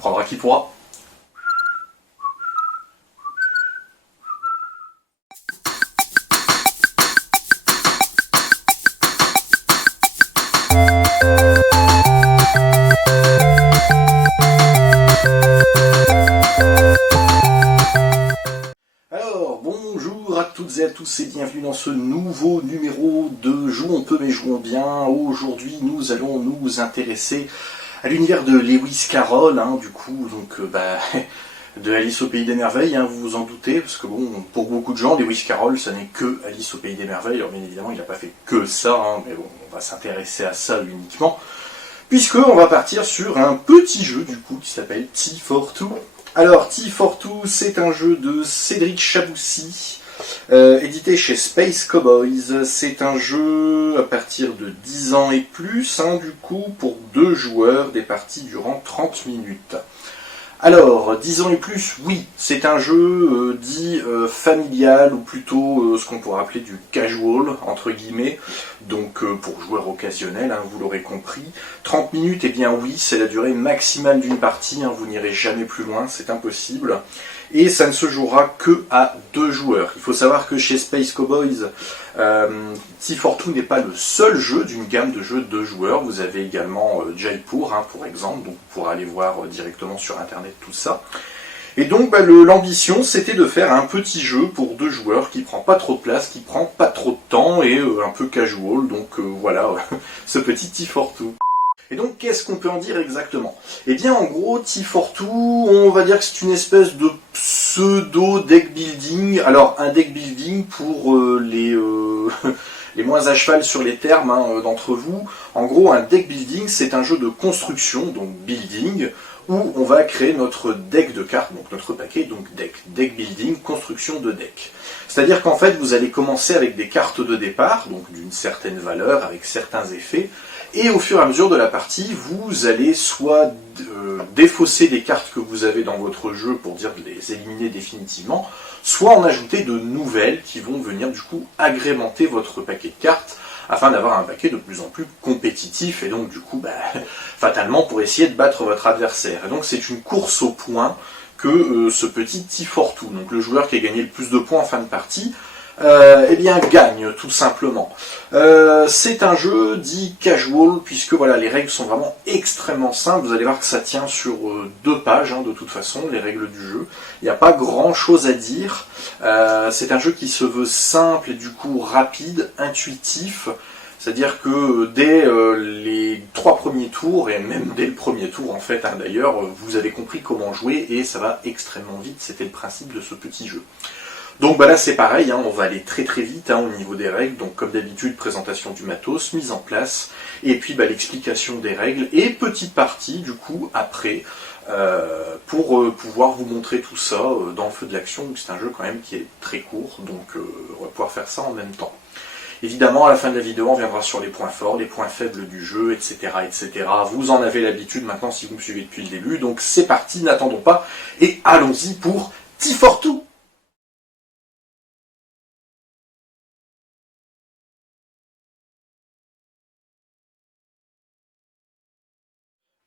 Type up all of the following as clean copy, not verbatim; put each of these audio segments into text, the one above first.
comprendra qui pourra. Alors, bonjour à toutes et à tous et bienvenue dans ce nouveau numéro de Jouons peu mais jouons bien. Aujourd'hui, nous allons nous intéresser à l'univers de Lewis Carroll, du coup, donc de Alice au Pays des Merveilles, vous vous en doutez, parce que bon, pour beaucoup de gens, Lewis Carroll, ça n'est que Alice au Pays des Merveilles. Alors bien évidemment, il n'a pas fait que ça, mais bon, on va s'intéresser à ça uniquement, puisque on va partir sur un petit jeu du coup qui s'appelle Tea for Two. Alors, Tea for Two, c'est un jeu de Cédric Chaboussi, édité chez Space Cowboys. C'est un jeu à partir de 10 ans et plus, du coup, pour 2 joueurs, des parties durant 30 minutes. Alors, 10 ans et plus, oui, c'est un jeu dit familial, ou plutôt ce qu'on pourrait appeler du casual, entre guillemets, donc pour joueurs occasionnels, vous l'aurez compris. 30 minutes, eh bien oui, c'est la durée maximale d'une partie, vous n'irez jamais plus loin, c'est impossible. Et ça ne se jouera que à 2 joueurs. Il faut savoir que chez Space Cowboys, Tea for Two n'est pas le seul jeu d'une gamme de jeux de 2 joueurs. Vous avez également Jaipur, pour exemple, donc vous pourrez aller voir directement sur internet tout ça. Et donc l'ambition, c'était de faire un petit jeu pour 2 joueurs qui prend pas trop de place, qui prend pas trop de temps et un peu casual. Donc voilà, ce petit Tea for Two. Et donc, qu'est-ce qu'on peut en dire exactement? Eh bien, en gros, Tea for Two, on va dire que c'est une espèce de pseudo-deck building. Alors, un deck building pour les moins à cheval sur les termes d'entre vous. En gros, un deck building, c'est un jeu de construction, donc building, où on va créer notre deck de cartes, donc notre paquet, donc deck building, construction de deck. C'est-à-dire qu'en fait, vous allez commencer avec des cartes de départ, donc d'une certaine valeur, avec certains effets, et au fur et à mesure de la partie, vous allez soit défausser des cartes que vous avez dans votre jeu pour dire de les éliminer définitivement, soit en ajouter de nouvelles qui vont venir du coup agrémenter votre paquet de cartes afin d'avoir un paquet de plus en plus compétitif et donc du coup fatalement pour essayer de battre votre adversaire. Et donc c'est une course au point que ce petit Tea for Two. Donc le joueur qui a gagné le plus de points en fin de partie gagne tout simplement. C'est un jeu dit casual puisque voilà, les règles sont vraiment extrêmement simples. Vous allez voir que ça tient sur 2 pages de toute façon, les règles du jeu. Il n'y a pas grand chose à dire. C'est un jeu qui se veut simple et du coup rapide, intuitif. C'est-à-dire que dès les 3 premiers tours, et même dès le premier tour en fait d'ailleurs, vous avez compris comment jouer et ça va extrêmement vite. C'était le principe de ce petit jeu. Donc là c'est pareil, on va aller très très vite au niveau des règles, donc comme d'habitude présentation du matos, mise en place, et puis l'explication des règles, et petite partie du coup après, pour pouvoir vous montrer tout ça dans le feu de l'action, donc c'est un jeu quand même qui est très court, donc on va pouvoir faire ça en même temps. Évidemment, à la fin de la vidéo, on viendra sur les points forts, les points faibles du jeu, etc., etc. Vous en avez l'habitude maintenant si vous me suivez depuis le début, donc c'est parti, n'attendons pas, et allons-y pour Tea for Two.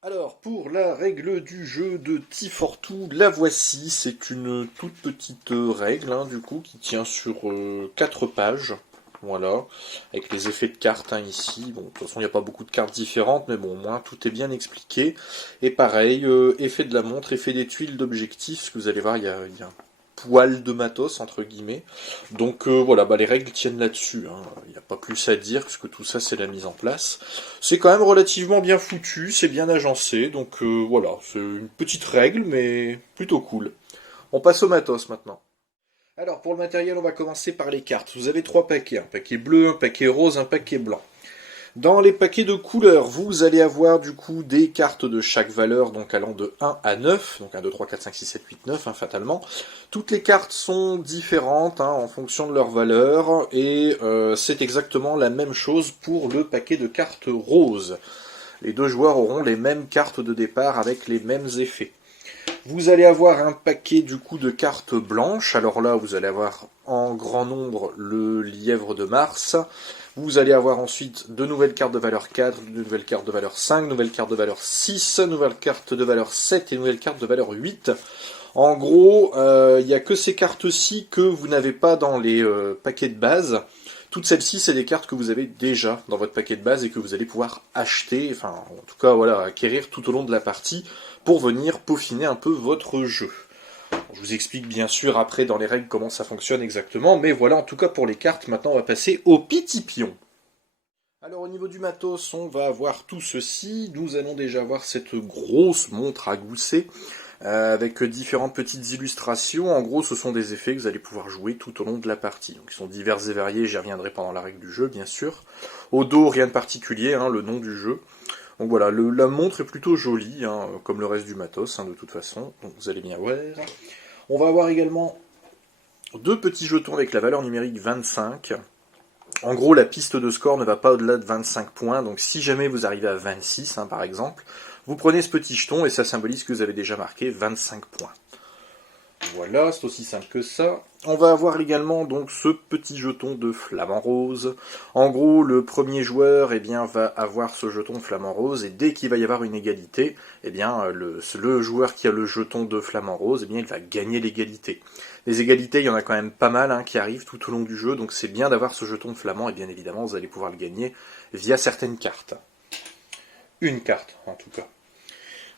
Alors, pour la règle du jeu de Tea for Two, la voici. C'est une toute petite règle, du coup, qui tient sur 4 pages. Voilà, avec les effets de cartes ici. Bon, de toute façon, il n'y a pas beaucoup de cartes différentes, mais bon, au moins, tout est bien expliqué. Et pareil, effet de la montre, effet des tuiles d'objectif, parce que vous allez voir, il y a un poil de matos, entre guillemets. Donc voilà, les règles tiennent là-dessus. Il n'y a pas plus à dire, puisque tout ça, c'est la mise en place. C'est quand même relativement bien foutu, c'est bien agencé, donc voilà, c'est une petite règle, mais plutôt cool. On passe au matos maintenant. Alors pour le matériel, on va commencer par les cartes. Vous avez 3 paquets, un paquet bleu, un paquet rose, un paquet blanc. Dans les paquets de couleurs, vous allez avoir du coup des cartes de chaque valeur, donc allant de 1 à 9, donc 1, 2, 3, 4, 5, 6, 7, 8, 9, fatalement. Toutes les cartes sont différentes en fonction de leur valeur, et c'est exactement la même chose pour le paquet de cartes roses. Les 2 joueurs auront les mêmes cartes de départ avec les mêmes effets. Vous allez avoir un paquet du coup de cartes blanches. Alors là, vous allez avoir en grand nombre le lièvre de Mars. Vous allez avoir ensuite de nouvelles cartes de valeur 4, de nouvelles cartes de valeur 5, de nouvelles cartes de valeur 6, de nouvelles cartes de valeur 7 et de nouvelles cartes de valeur 8. En gros, il n'y a que ces cartes-ci que vous n'avez pas dans les paquets de base. Toutes celles-ci, c'est des cartes que vous avez déjà dans votre paquet de base et que vous allez pouvoir acheter, enfin en tout cas voilà, acquérir tout au long de la partie pour venir peaufiner un peu votre jeu. Je vous explique bien sûr après dans les règles comment ça fonctionne exactement, mais voilà en tout cas pour les cartes. Maintenant on va passer au petit pion. Alors au niveau du matos, on va avoir tout ceci. Nous allons déjà avoir cette grosse montre à gousset avec différentes petites illustrations. En gros, ce sont des effets que vous allez pouvoir jouer tout au long de la partie. Donc, ils sont divers et variés, j'y reviendrai pendant la règle du jeu, bien sûr. Au dos, rien de particulier, hein, le nom du jeu. Donc voilà, la montre est plutôt jolie, hein, comme le reste du matos, hein, de toute façon. Donc vous allez bien voir. On va avoir également deux petits jetons avec la valeur numérique 25. En gros, la piste de score ne va pas au-delà de 25 points, donc si jamais vous arrivez à 26, hein, par exemple, vous prenez ce petit jeton et ça symbolise que vous avez déjà marqué 25 points. Voilà, c'est aussi simple que ça. On va avoir également donc ce petit jeton de flamant rose. En gros, le premier joueur va avoir ce jeton de flamant rose et dès qu'il va y avoir une égalité, le joueur qui a le jeton de flamant rose, il va gagner l'égalité. Les égalités, il y en a quand même pas mal qui arrivent tout au long du jeu, donc c'est bien d'avoir ce jeton de flamand et bien évidemment vous allez pouvoir le gagner via certaines cartes. Une carte en tout cas.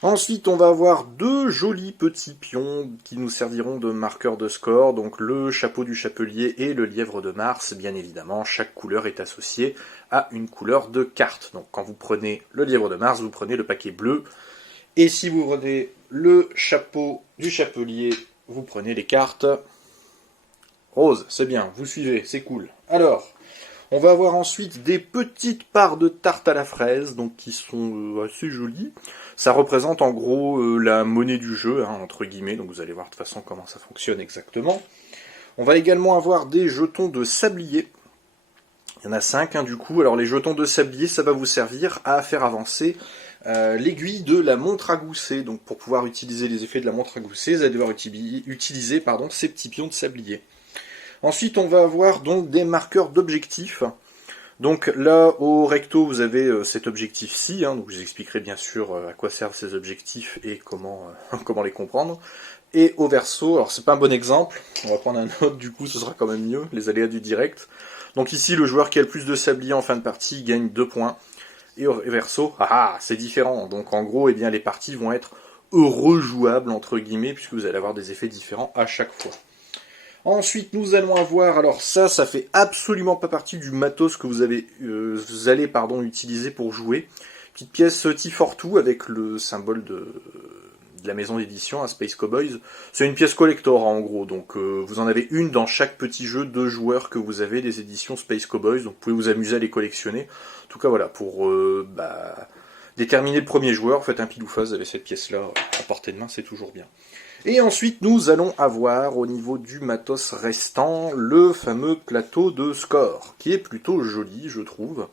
Ensuite, on va avoir deux jolis petits pions qui nous serviront de marqueurs de score, donc le chapeau du chapelier et le lièvre de Mars. Bien évidemment, chaque couleur est associée à une couleur de carte. Donc quand vous prenez le lièvre de Mars, vous prenez le paquet bleu. Et si vous prenez le chapeau du chapelier, vous prenez les cartes roses. C'est bien, vous suivez, c'est cool. Alors, on va avoir ensuite des petites parts de tarte à la fraise, donc qui sont assez jolies. Ça représente en gros la monnaie du jeu, entre guillemets, donc vous allez voir de toute façon comment ça fonctionne exactement. On va également avoir des jetons de sablier. Il y en a 5 du coup. Alors les jetons de sablier, ça va vous servir à faire avancer l'aiguille de la montre à gousset. Donc pour pouvoir utiliser les effets de la montre à gousset, vous allez devoir utiliser ces petits pions de sablier. Ensuite, on va avoir donc des marqueurs d'objectifs. Donc là, au recto, vous avez cet objectif-ci. Donc je vous expliquerai bien sûr à quoi servent ces objectifs et comment les comprendre. Et au verso, alors c'est pas un bon exemple, on va prendre un autre, du coup ce sera quand même mieux, les aléas du direct. Donc ici, le joueur qui a le plus de sablier en fin de partie gagne 2 points. Et au verso, c'est différent. Donc en gros, les parties vont être rejouables, entre guillemets, puisque vous allez avoir des effets différents à chaque fois. Ensuite, nous allons avoir, alors ça fait absolument pas partie du matos que vous allez utiliser pour jouer. Petite pièce T42 avec le symbole de la maison d'édition, Space Cowboys. C'est une pièce collector en gros, donc vous en avez une dans chaque petit jeu de joueurs que vous avez des éditions Space Cowboys, donc vous pouvez vous amuser à les collectionner. En tout cas voilà, pour déterminer le premier joueur, faites un pile ou face, vous avez cette pièce-là à portée de main, c'est toujours bien. Et ensuite, nous allons avoir, au niveau du matos restant, le fameux plateau de score, qui est plutôt joli, je trouve.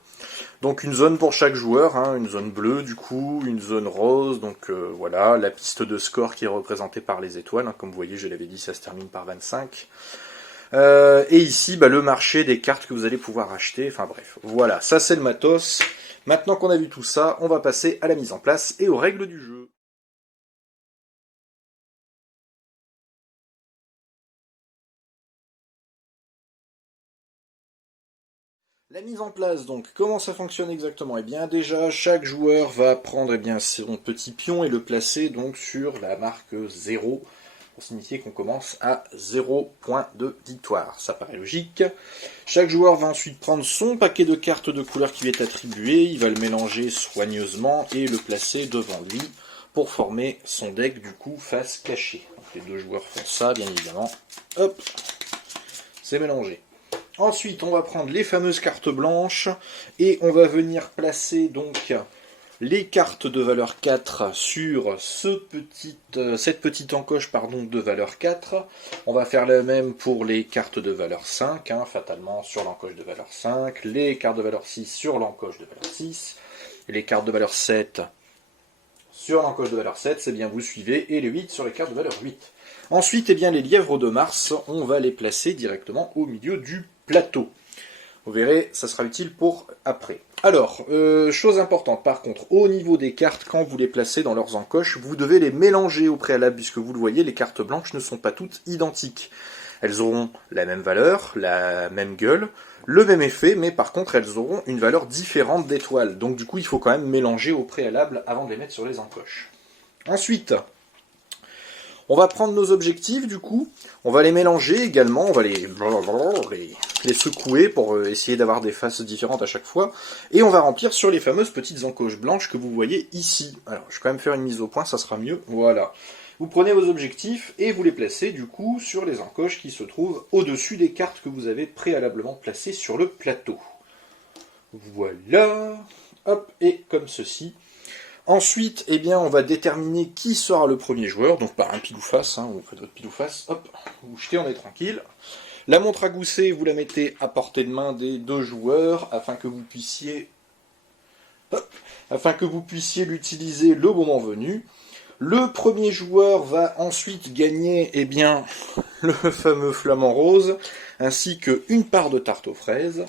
Donc une zone pour chaque joueur, une zone bleue du coup, une zone rose, donc voilà, la piste de score qui est représentée par les étoiles, comme vous voyez, je l'avais dit, ça se termine par 25. Et ici, le marché des cartes que vous allez pouvoir acheter, enfin bref, voilà, ça c'est le matos. Maintenant qu'on a vu tout ça, on va passer à la mise en place et aux règles du jeu. La mise en place, donc, comment ça fonctionne exactement? Eh bien, déjà, chaque joueur va prendre son petit pion et le placer donc sur la marque 0, pour signifier qu'on commence à 0 point de victoire. Ça paraît logique. Chaque joueur va ensuite prendre son paquet de cartes de couleur qui lui est attribué, il va le mélanger soigneusement et le placer devant lui pour former son deck, du coup, face cachée. Donc, les deux joueurs font ça, bien évidemment. Hop, c'est mélangé. Ensuite, on va prendre les fameuses cartes blanches et on va venir placer donc les cartes de valeur 4 sur cette petite encoche de valeur 4. On va faire la même pour les cartes de valeur 5, fatalement sur l'encoche de valeur 5, les cartes de valeur 6 sur l'encoche de valeur 6, les cartes de valeur 7 sur l'encoche de valeur 7, c'est bien vous suivez, et les 8 sur les cartes de valeur 8. Ensuite, eh bien, les lièvres de Mars, on va les placer directement au milieu du plateau. Vous verrez, ça sera utile pour après. Alors, chose importante par contre, au niveau des cartes, quand vous les placez dans leurs encoches, vous devez les mélanger au préalable, puisque vous le voyez, les cartes blanches ne sont pas toutes identiques. Elles auront la même valeur, la même gueule, le même effet, mais par contre elles auront une valeur différente d'étoiles. Donc du coup il faut quand même mélanger au préalable avant de les mettre sur les encoches. Ensuite, on va prendre nos objectifs du coup, on va les mélanger également, on va les secouer pour essayer d'avoir des faces différentes à chaque fois, et on va remplir sur les fameuses petites encoches blanches que vous voyez ici. Alors je vais quand même faire une mise au point, ça sera mieux, voilà. Vous prenez vos objectifs et vous les placez du coup sur les encoches qui se trouvent au-dessus des cartes que vous avez préalablement placées sur le plateau. Voilà, hop, et comme ceci. Ensuite, eh bien, on va déterminer qui sera le premier joueur, donc par un pile ou face, hein, vous faites votre pile ou face, hop, vous jetez, on est tranquille. La montre à gousset, vous la mettez à portée de main des deux joueurs afin que vous puissiez l'utiliser le moment venu. Le premier joueur va ensuite gagner eh bien, le fameux flamant rose, ainsi qu'une part de tarte aux fraises.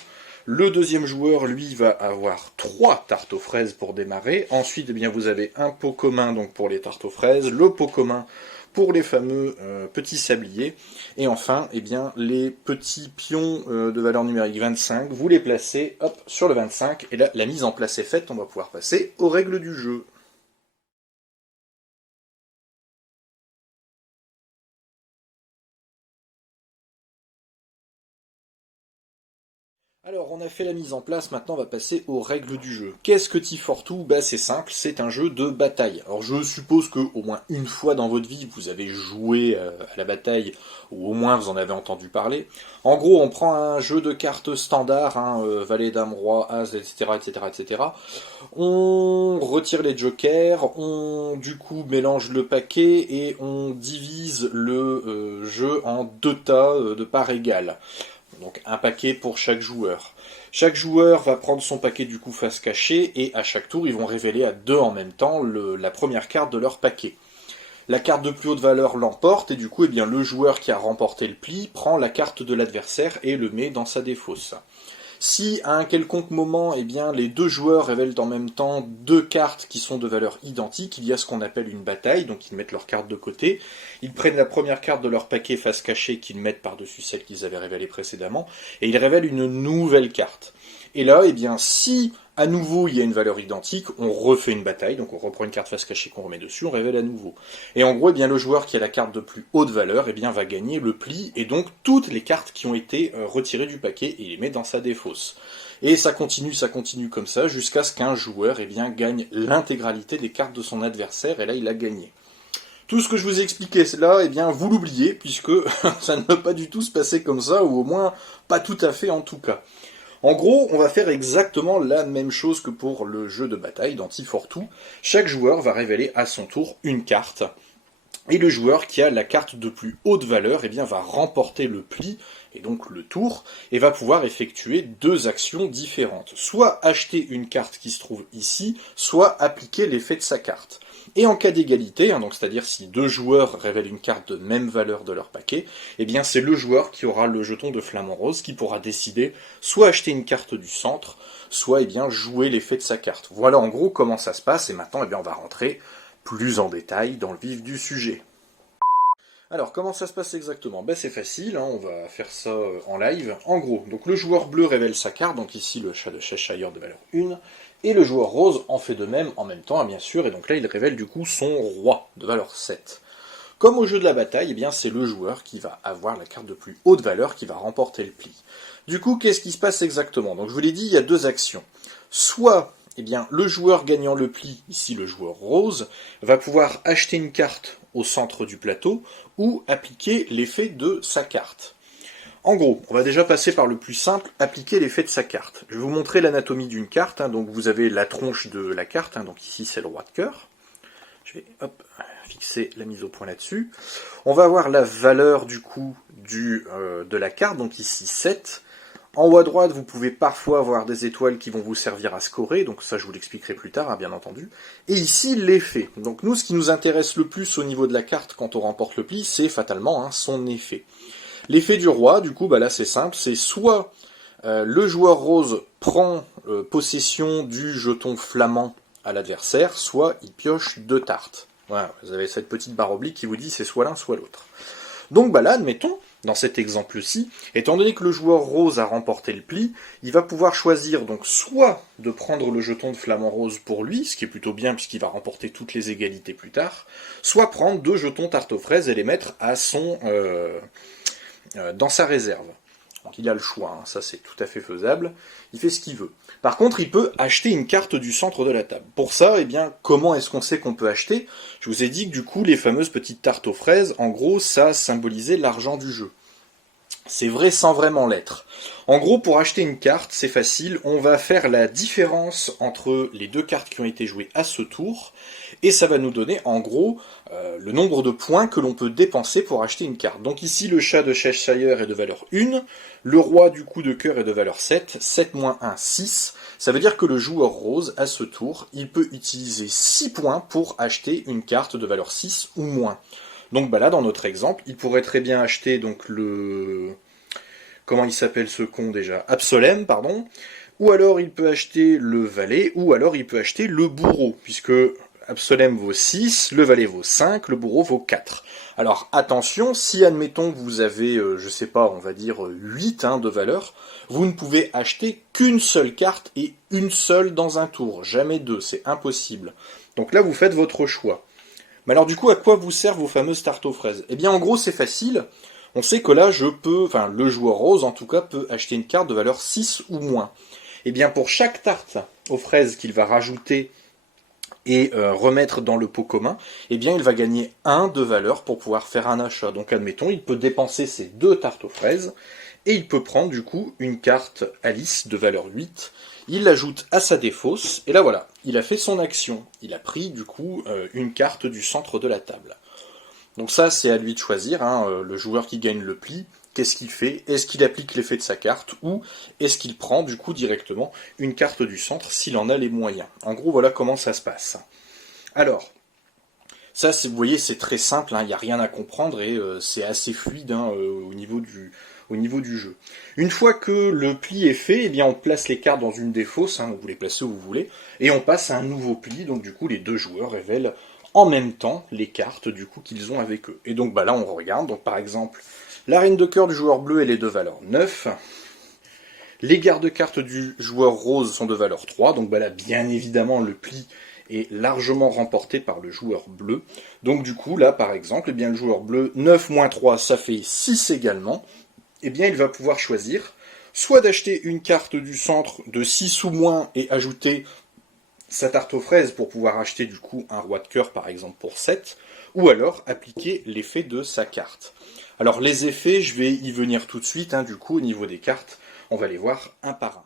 Le deuxième joueur, lui, va avoir 3 tartes aux fraises pour démarrer. Ensuite, eh bien, vous avez un pot commun donc, pour les tartes aux fraises, le pot commun pour les fameux petits sabliers. Et enfin, eh bien, les petits pions de valeur numérique 25, vous les placez hop, sur le 25. Et là, la mise en place est faite, on va pouvoir passer aux règles du jeu. Alors, on a fait la mise en place, maintenant on va passer aux règles du jeu. Qu'est-ce que T42 ? Bah, c'est simple, c'est un jeu de bataille. Alors, je suppose que au moins une fois dans votre vie, vous avez joué à la bataille, ou au moins vous en avez entendu parler. En gros, on prend un jeu de cartes standard, hein, valet, dame, roi, as, etc., etc., etc. On retire les jokers, on du coup mélange le paquet et on divise le jeu en 2 tas de parts égales. Donc un paquet pour chaque joueur. Chaque joueur va prendre son paquet du coup face cachée et à chaque tour ils vont révéler à 2 en même temps la première carte de leur paquet. La carte de plus haute valeur l'emporte et du coup eh bien, le joueur qui a remporté le pli prend la carte de l'adversaire et le met dans sa défausse. Si à un quelconque moment, eh bien, les deux joueurs révèlent en même temps 2 cartes qui sont de valeur identique, il y a ce qu'on appelle une bataille, donc ils mettent leurs cartes de côté, ils prennent la première carte de leur paquet face cachée qu'ils mettent par-dessus celle qu'ils avaient révélée précédemment, et ils révèlent une nouvelle carte. Et là, eh bien, si à nouveau il y a une valeur identique, on refait une bataille, donc on reprend une carte face cachée qu'on remet dessus, on révèle à nouveau. Et en gros, eh bien, le joueur qui a la carte de plus haute valeur eh bien, va gagner le pli, et donc toutes les cartes qui ont été retirées du paquet, et il les met dans sa défausse. Et ça continue comme ça, jusqu'à ce qu'un joueur eh bien, gagne l'intégralité des cartes de son adversaire, et là il a gagné. Tout ce que je vous ai expliqué là, eh bien, vous l'oubliez, puisque ça ne peut pas du tout se passer comme ça, ou au moins pas tout à fait en tout cas. En gros, on va faire exactement la même chose que pour le jeu de bataille dans T42. Chaque joueur va révéler à son tour une carte. Et le joueur qui a la carte de plus haute valeur eh bien, va remporter le pli, et donc le tour, et va pouvoir effectuer 2 actions différentes. Soit acheter une carte qui se trouve ici, soit appliquer l'effet de sa carte. Et en cas d'égalité, hein, donc c'est-à-dire si 2 joueurs révèlent une carte de même valeur de leur paquet, eh bien c'est le joueur qui aura le jeton de flamant rose qui pourra décider soit acheter une carte du centre, soit eh bien, jouer l'effet de sa carte. Voilà en gros comment ça se passe, et maintenant eh bien, on va rentrer plus en détail dans le vif du sujet. Alors, comment ça se passe exactement ? Ben, c'est facile, hein, on va faire ça en live. En gros, donc le joueur bleu révèle sa carte, donc ici le chat de Cheshire de valeur 1, et le joueur rose en fait de même en même temps, bien sûr, et donc là il révèle du coup son roi de valeur 7. Comme au jeu de la bataille, eh bien c'est le joueur qui va avoir la carte de plus haute valeur qui va remporter le pli. Du coup, qu'est-ce qui se passe exactement ? Donc je vous l'ai dit, il y a 2 actions. Soit eh bien, le joueur gagnant le pli, ici le joueur rose, va pouvoir acheter une carte au centre du plateau ou appliquer l'effet de sa carte. En gros, on va déjà passer par le plus simple, appliquer l'effet de sa carte. Je vais vous montrer l'anatomie d'une carte, hein, donc vous avez la tronche de la carte, hein, donc ici c'est le roi de cœur. Je vais fixer la mise au point là-dessus. On va avoir la valeur du coup de la carte, donc ici 7. En haut à droite, vous pouvez parfois avoir des étoiles qui vont vous servir à scorer, donc ça je vous l'expliquerai plus tard, hein, bien entendu. Et ici, l'effet. Donc nous, ce qui nous intéresse le plus au niveau de la carte quand on remporte le pli, c'est fatalement son effet. L'effet du roi, du coup, là c'est simple, c'est soit le joueur rose prend possession du jeton flamand à l'adversaire, soit il pioche 2 tartes. Voilà, vous avez cette petite barre oblique qui vous dit c'est soit l'un, soit l'autre. Donc là, admettons, dans cet exemple-ci, étant donné que le joueur rose a remporté le pli, il va pouvoir choisir donc soit de prendre le jeton de flamant rose pour lui, ce qui est plutôt bien puisqu'il va remporter toutes les égalités plus tard, soit prendre 2 jetons tarte aux fraises et les mettre à dans sa réserve. Donc il a le choix, hein, ça c'est tout à fait faisable, il fait ce qu'il veut. Par contre, il peut acheter une carte du centre de la table. Pour ça, comment est-ce qu'on sait qu'on peut acheter ? Je vous ai dit que du coup, les fameuses petites tartes aux fraises, en gros, ça symbolisait l'argent du jeu. C'est vrai sans vraiment l'être. En gros, pour acheter une carte, c'est facile, on va faire la différence entre les 2 cartes qui ont été jouées à ce tour, et ça va nous donner en gros le nombre de points que l'on peut dépenser pour acheter une carte. Donc ici, le chat de Cheshire est de valeur 1, le roi du coup de cœur est de valeur 7, 7 moins 1, 6. Ça veut dire que le joueur rose, à ce tour, il peut utiliser 6 points pour acheter une carte de valeur 6 ou moins. Donc là, dans notre exemple, il pourrait très bien acheter donc le... Comment il s'appelle ce con déjà ? Absolem, pardon. Ou alors il peut acheter le valet, ou alors il peut acheter le bourreau, puisque Absolem vaut 6, le valet vaut 5, le bourreau vaut 4. Alors attention, si admettons que vous avez, je sais pas, on va dire 8 de valeur, vous ne pouvez acheter qu'une seule carte et une seule dans un tour, jamais 2, c'est impossible. Donc là, vous faites votre choix. Mais alors du coup, à quoi vous servent vos fameuses tartes aux fraises ? Eh bien en gros c'est facile, on sait que là le joueur rose en tout cas peut acheter une carte de valeur 6 ou moins. Eh bien pour chaque tarte aux fraises qu'il va rajouter et remettre dans le pot commun, eh bien il va gagner 1 de valeur pour pouvoir faire un achat. Donc admettons, il peut dépenser ses 2 tartes aux fraises, et il peut prendre du coup une carte Alice de valeur 8, il l'ajoute à sa défausse, et là voilà, il a fait son action. Il a pris du coup une carte du centre de la table. Donc ça c'est à lui de choisir, le joueur qui gagne le pli, qu'est-ce qu'il fait ? Est-ce qu'il applique l'effet de sa carte, ou est-ce qu'il prend du coup directement une carte du centre s'il en a les moyens ? En gros voilà comment ça se passe. Alors, ça vous voyez c'est très simple, il n'y a rien à comprendre et c'est assez fluide au niveau du jeu. Une fois que le pli est fait, eh bien on place les cartes dans une des fosses, vous les placez où vous voulez, et on passe à un nouveau pli, donc du coup les 2 joueurs révèlent en même temps les cartes du coup qu'ils ont avec eux. Et donc là on regarde, donc par exemple, la reine de cœur du joueur bleu elle est de valeur 9, les gardes-cartes du joueur rose sont de valeur 3, donc là bien évidemment le pli est largement remporté par le joueur bleu. Donc du coup là par exemple, eh bien, le joueur bleu 9 moins 3 ça fait 6 également, eh bien il va pouvoir choisir soit d'acheter une carte du centre de 6 ou moins et ajouter sa tarte aux fraises pour pouvoir acheter du coup un roi de cœur par exemple pour 7, ou alors appliquer l'effet de sa carte. Alors les effets, je vais y venir tout de suite, du coup au niveau des cartes, on va les voir un par un.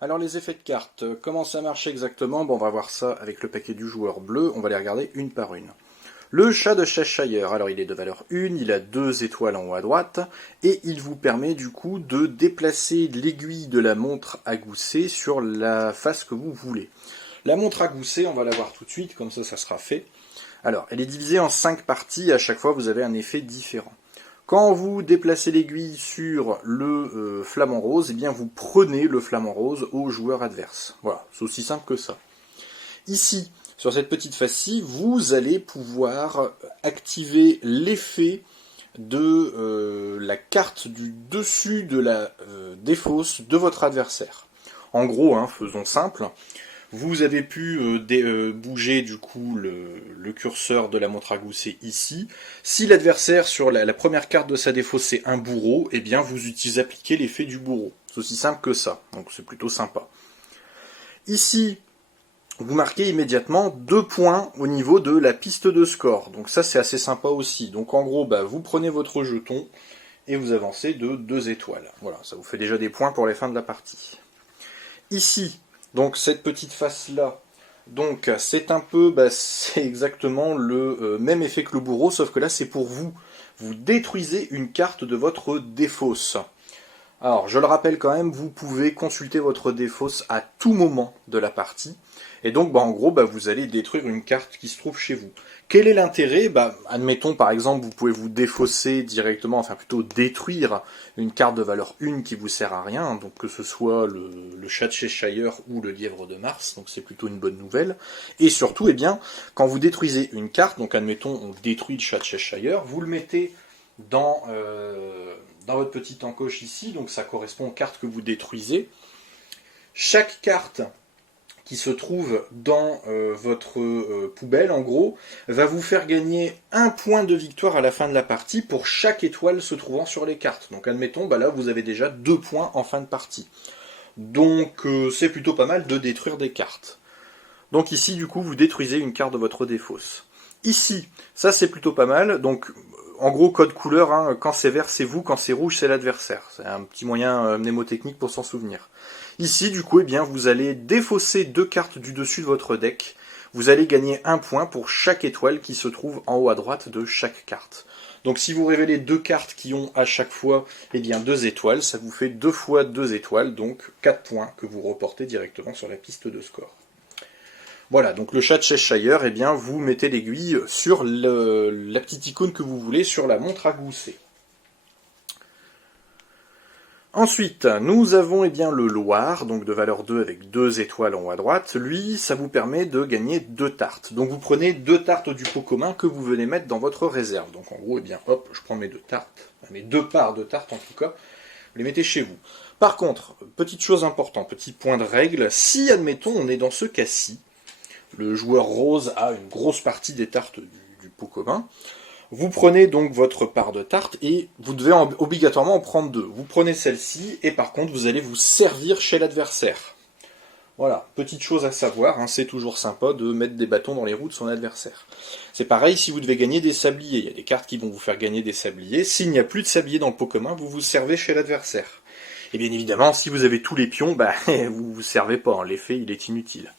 Alors les effets de cartes, comment ça marche exactement ? On va voir ça avec le paquet du joueur bleu, on va les regarder une par une. Le chat de Cheshire, alors il est de valeur 1, il a 2 étoiles en haut à droite, et il vous permet du coup de déplacer l'aiguille de la montre à gousset sur la face que vous voulez. La montre à gousset, on va la voir tout de suite, comme ça sera fait. Alors, elle est divisée en 5 parties, à chaque fois vous avez un effet différent. Quand vous déplacez l'aiguille sur le flamant rose, eh bien vous prenez le flamant rose au joueur adverse. Voilà, c'est aussi simple que ça. Ici, sur cette petite face-ci, vous allez pouvoir activer l'effet de la carte du dessus de la défausse de votre adversaire. En gros, faisons simple, vous avez pu bouger du coup le curseur de la montre à gousset ici. Si l'adversaire sur la première carte de sa défausse c'est un bourreau, eh bien vous appliquez l'effet du bourreau. C'est aussi simple que ça, donc c'est plutôt sympa. Ici, vous marquez immédiatement 2 points au niveau de la piste de score. Donc ça c'est assez sympa aussi. Donc en gros, vous prenez votre jeton et vous avancez de 2 étoiles. Voilà, ça vous fait déjà des points pour les fins de la partie. Ici, donc cette petite face là, donc c'est un peu, c'est exactement le même effet que le bourreau, sauf que là c'est pour vous. Vous détruisez une carte de votre défausse. Alors, je le rappelle quand même, vous pouvez consulter votre défausse à tout moment de la partie. Et donc, en gros, vous allez détruire une carte qui se trouve chez vous. Quel est l'intérêt? Admettons, par exemple, vous pouvez vous défausser directement, enfin plutôt détruire une carte de valeur 1 qui vous sert à rien, donc que ce soit le chat de Cheshire ou le lièvre de Mars, donc c'est plutôt une bonne nouvelle. Et surtout, quand vous détruisez une carte, donc admettons, on détruit le chat de Cheshire, vous le mettez dans votre petite encoche ici, donc ça correspond aux cartes que vous détruisez. Chaque carte qui se trouve dans votre poubelle, en gros, va vous faire gagner un point de victoire à la fin de la partie pour chaque étoile se trouvant sur les cartes. Donc admettons, là vous avez déjà 2 points en fin de partie. Donc c'est plutôt pas mal de détruire des cartes. Donc ici, du coup, vous détruisez une carte de votre défausse. Ici, ça c'est plutôt pas mal, donc en gros, code couleur, quand c'est vert c'est vous, quand c'est rouge c'est l'adversaire. C'est un petit moyen mnémotechnique pour s'en souvenir. Ici, du coup, vous allez défausser 2 cartes du dessus de votre deck. Vous allez gagner 1 point pour chaque étoile qui se trouve en haut à droite de chaque carte. Donc si vous révélez 2 cartes qui ont à chaque fois 2 étoiles, ça vous fait 2 fois 2 étoiles, donc 4 points que vous reportez directement sur la piste de score. Voilà, donc le chat de Cheshire, vous mettez l'aiguille sur la petite icône que vous voulez sur la montre à gousset. Ensuite, nous avons le Loir, donc de valeur 2 avec 2 étoiles en haut à droite. Lui, ça vous permet de gagner 2 tartes. Donc vous prenez 2 tartes du pot commun que vous venez mettre dans votre réserve. Donc en gros, hop, je prends mes 2 tartes, mes 2 parts de tartes en tout cas, vous les mettez chez vous. Par contre, petite chose importante, petit point de règle, si admettons on est dans ce cas-ci, le joueur rose a une grosse partie des tartes du pot commun. Vous prenez donc votre part de tarte et vous devez obligatoirement en prendre 2. Vous prenez celle-ci et par contre vous allez vous servir chez l'adversaire. Voilà, petite chose à savoir, c'est toujours sympa de mettre des bâtons dans les roues de son adversaire. C'est pareil si vous devez gagner des sabliers. Il y a des cartes qui vont vous faire gagner des sabliers. S'il n'y a plus de sabliers dans le pot commun, vous vous servez chez l'adversaire. Et bien évidemment, si vous avez tous les pions, vous vous servez pas. L'effet, il est inutile.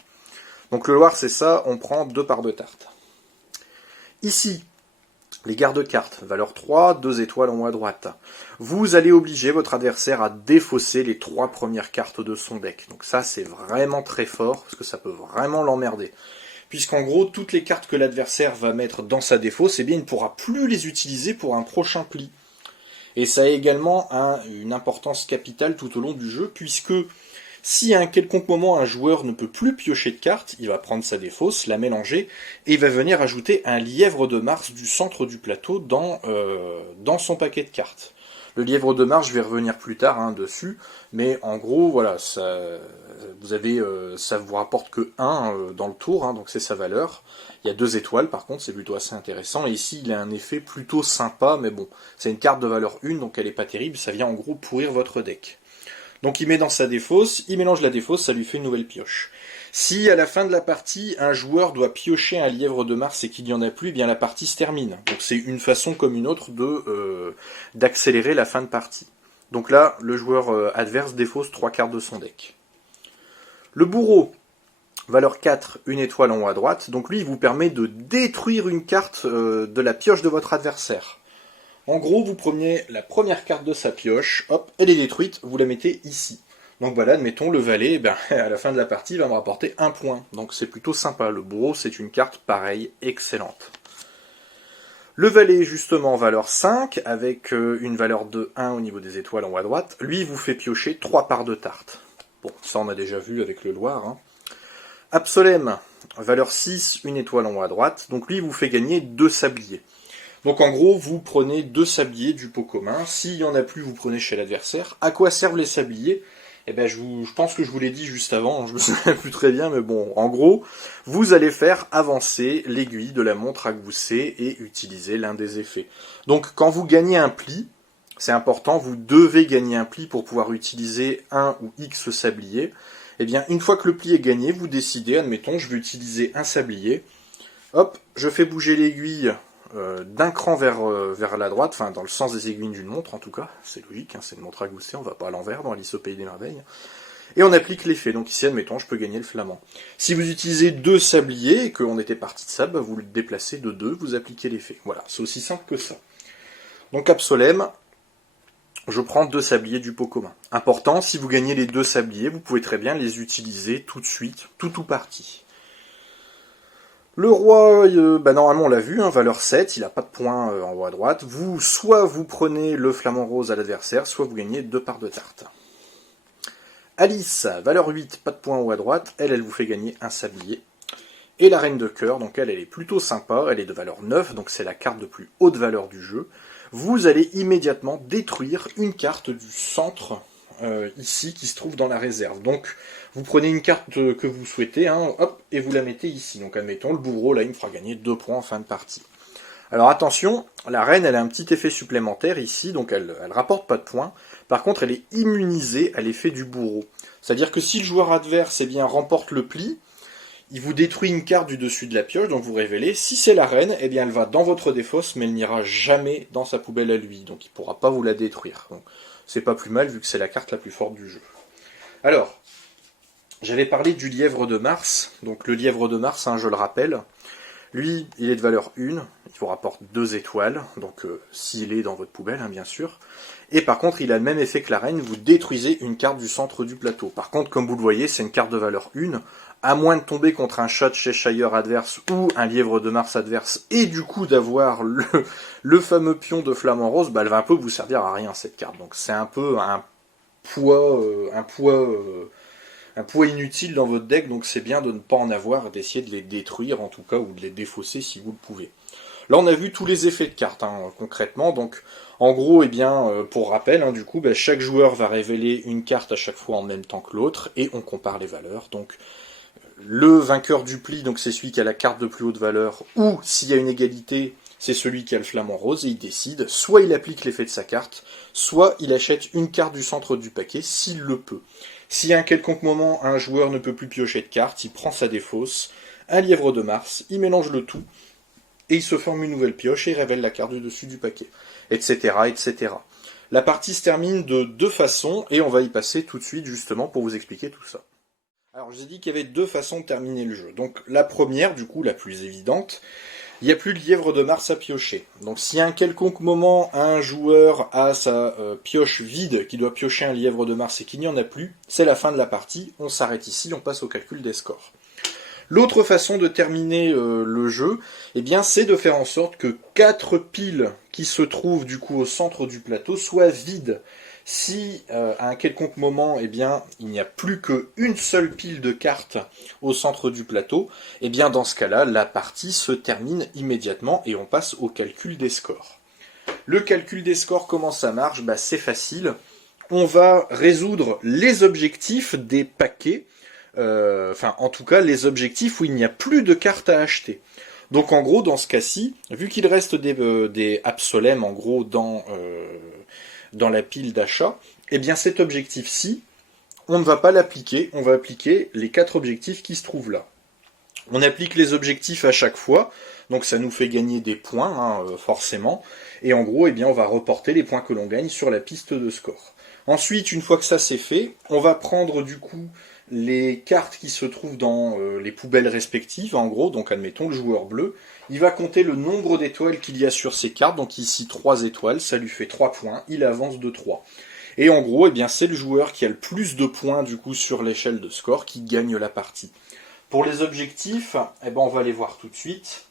Donc le Loir, c'est ça, on prend 2 parts de tarte. Ici, les garde-cartes, valeur 3, 2 étoiles en haut à droite. Vous allez obliger votre adversaire à défausser les 3 premières cartes de son deck. Donc ça, c'est vraiment très fort, parce que ça peut vraiment l'emmerder. Puisqu'en gros, toutes les cartes que l'adversaire va mettre dans sa défausse, il ne pourra plus les utiliser pour un prochain pli. Et ça a également une importance capitale tout au long du jeu, puisque si à un quelconque moment un joueur ne peut plus piocher de cartes, il va prendre sa défausse, la mélanger, et il va venir ajouter un lièvre de Mars du centre du plateau dans son paquet de cartes. Le lièvre de Mars, je vais revenir plus tard dessus, mais en gros, voilà, ça vous rapporte que 1 dans le tour, donc c'est sa valeur. Il y a 2 étoiles, par contre, c'est plutôt assez intéressant, et ici il a un effet plutôt sympa, mais bon, c'est une carte de valeur 1, donc elle est pas terrible, ça vient en gros pourrir votre deck. Donc il met dans sa défausse, il mélange la défausse, ça lui fait une nouvelle pioche. Si à la fin de la partie, un joueur doit piocher un lièvre de Mars et qu'il n'y en a plus, la partie se termine. Donc c'est une façon comme une autre d'accélérer la fin de partie. Donc là, le joueur adverse défausse 3 cartes de son deck. Le bourreau, valeur 4, 1 étoile en haut à droite. Donc lui, il vous permet de détruire une carte de la pioche de votre adversaire. En gros, vous prenez la première carte de sa pioche, hop, elle est détruite, vous la mettez ici. Donc voilà, admettons, le valet, à la fin de la partie, il va me rapporter 1 point. Donc c'est plutôt sympa. Le bourreau, c'est une carte pareille, excellente. Le valet, justement, valeur 5, avec une valeur de 1 au niveau des étoiles en haut à droite. Lui, il vous fait piocher 3 parts de tarte. Bon, ça on a déjà vu avec le Loir. Absolème, valeur 6, 1 étoile en haut à droite. Donc lui, il vous fait gagner 2 sabliers. Donc en gros, vous prenez 2 sabliers du pot commun. S'il n'y en a plus, vous prenez chez l'adversaire. À quoi servent les sabliers ? Je pense que je vous l'ai dit juste avant, je me souviens plus très bien, mais bon, en gros, vous allez faire avancer l'aiguille de la montre à gousset et utiliser l'un des effets. Donc quand vous gagnez un pli, c'est important, vous devez gagner un pli pour pouvoir utiliser un ou X sabliers. Une fois que le pli est gagné, vous décidez, admettons, je vais utiliser un sablier. Hop, je fais bouger l'aiguille d'un cran vers la droite, enfin dans le sens des aiguilles d'une montre en tout cas, c'est logique, c'est une montre à gousset, on va pas à l'envers dans Alice au Pays des Merveilles, et on applique l'effet, donc ici admettons je peux gagner le flamand. Si vous utilisez 2 sabliers et qu'on était parti de ça, vous le déplacez de 2, vous appliquez l'effet, voilà, c'est aussi simple que ça. Donc Absolème, je prends 2 sabliers du pot commun. Important, si vous gagnez les 2 sabliers, vous pouvez très bien les utiliser tout de suite, tout parti. Le roi, normalement on l'a vu, hein, valeur 7, il n'a pas de points en haut à droite. Soit vous prenez le flamant rose à l'adversaire, soit vous gagnez 2 parts de tarte. Alice, valeur 8, pas de points en haut à droite, elle vous fait gagner un sablier. Et la reine de cœur, donc elle est plutôt sympa, elle est de valeur 9, donc c'est la carte de plus haute valeur du jeu. Vous allez immédiatement détruire une carte du centre, ici, qui se trouve dans la réserve. Donc vous prenez une carte que vous souhaitez, hein, hop, et vous la mettez ici. Donc admettons, le bourreau, là, il me fera gagner 2 points en fin de partie. Alors attention, la reine, elle a un petit effet supplémentaire ici, donc elle rapporte pas de points. Par contre, elle est immunisée à l'effet du bourreau. C'est-à-dire que si le joueur adverse remporte le pli, il vous détruit une carte du dessus de la pioche, donc vous révélez. Si c'est la reine, elle va dans votre défausse, mais elle n'ira jamais dans sa poubelle à lui, donc il ne pourra pas vous la détruire. Donc c'est pas plus mal, vu que c'est la carte la plus forte du jeu. Alors, j'avais parlé du lièvre de Mars. Donc le lièvre de Mars, hein, je le rappelle, lui, il est de valeur 1, il vous rapporte 2 étoiles, donc s'il est dans votre poubelle, hein, bien sûr. Et par contre, il a le même effet que la reine, vous détruisez une carte du centre du plateau. Par contre, comme vous le voyez, c'est une carte de valeur 1, à moins de tomber contre un chat de Cheshire adverse ou un lièvre de Mars adverse, et du coup d'avoir le fameux pion de flamant rose, elle va un peu vous servir à rien, cette carte. Donc c'est un peu un poids inutile dans votre deck, donc c'est bien de ne pas en avoir, d'essayer de les détruire en tout cas, ou de les défausser si vous le pouvez. Là on a vu tous les effets de cartes, hein, concrètement, donc en gros, pour rappel, hein, du coup, chaque joueur va révéler une carte à chaque fois en même temps que l'autre, et on compare les valeurs. Donc le vainqueur du pli, donc c'est celui qui a la carte de plus haute valeur, ou s'il y a une égalité, c'est celui qui a le flamant rose, et il décide, soit il applique l'effet de sa carte, soit il achète une carte du centre du paquet, s'il le peut. Si à un quelconque moment, un joueur ne peut plus piocher de cartes, il prend sa défausse, un lièvre de Mars, il mélange le tout, et il se forme une nouvelle pioche et il révèle la carte du dessus du paquet, etc., etc. La partie se termine de 2 façons, et on va y passer tout de suite justement pour vous expliquer tout ça. Alors je vous ai dit qu'il y avait 2 façons de terminer le jeu. Donc la première, du coup la plus évidente, il n'y a plus de lièvre de Mars à piocher. Donc si à un quelconque moment un joueur a sa pioche vide, qui doit piocher un lièvre de Mars et qu'il n'y en a plus, c'est la fin de la partie, on s'arrête ici, on passe au calcul des scores. L'autre façon de terminer le jeu, c'est de faire en sorte que 4 piles qui se trouvent du coup au centre du plateau soient vides. Si à un quelconque moment, il n'y a plus qu'une seule pile de cartes au centre du plateau, dans ce cas-là, la partie se termine immédiatement et on passe au calcul des scores. Le calcul des scores, comment ça marche ? C'est facile. On va résoudre les objectifs des paquets, en tout cas les objectifs où il n'y a plus de cartes à acheter. Donc en gros, dans ce cas-ci, vu qu'il reste des absolèmes en gros dans la pile d'achat, cet objectif-ci, on ne va pas l'appliquer, on va appliquer les 4 objectifs qui se trouvent là. On applique les objectifs à chaque fois, donc ça nous fait gagner des points, forcément, et en gros, on va reporter les points que l'on gagne sur la piste de score. Ensuite, une fois que ça c'est fait, on va prendre du coup les cartes qui se trouvent dans les poubelles respectives, en gros, donc admettons le joueur bleu, il va compter le nombre d'étoiles qu'il y a sur ces cartes, donc ici 3 étoiles, ça lui fait 3 points, il avance de 3. Et en gros, c'est le joueur qui a le plus de points du coup sur l'échelle de score qui gagne la partie. Pour les objectifs, on va les voir tout de suite.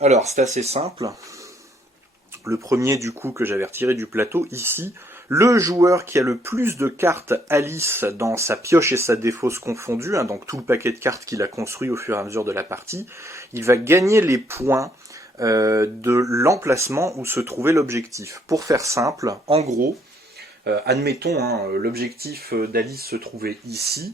Alors, c'est assez simple. Le premier du coup que j'avais retiré du plateau, ici, le joueur qui a le plus de cartes Alice dans sa pioche et sa défausse confondues, donc tout le paquet de cartes qu'il a construit au fur et à mesure de la partie, il va gagner les points de l'emplacement où se trouvait l'objectif. Pour faire simple, en gros, admettons, l'objectif d'Alice se trouvait ici,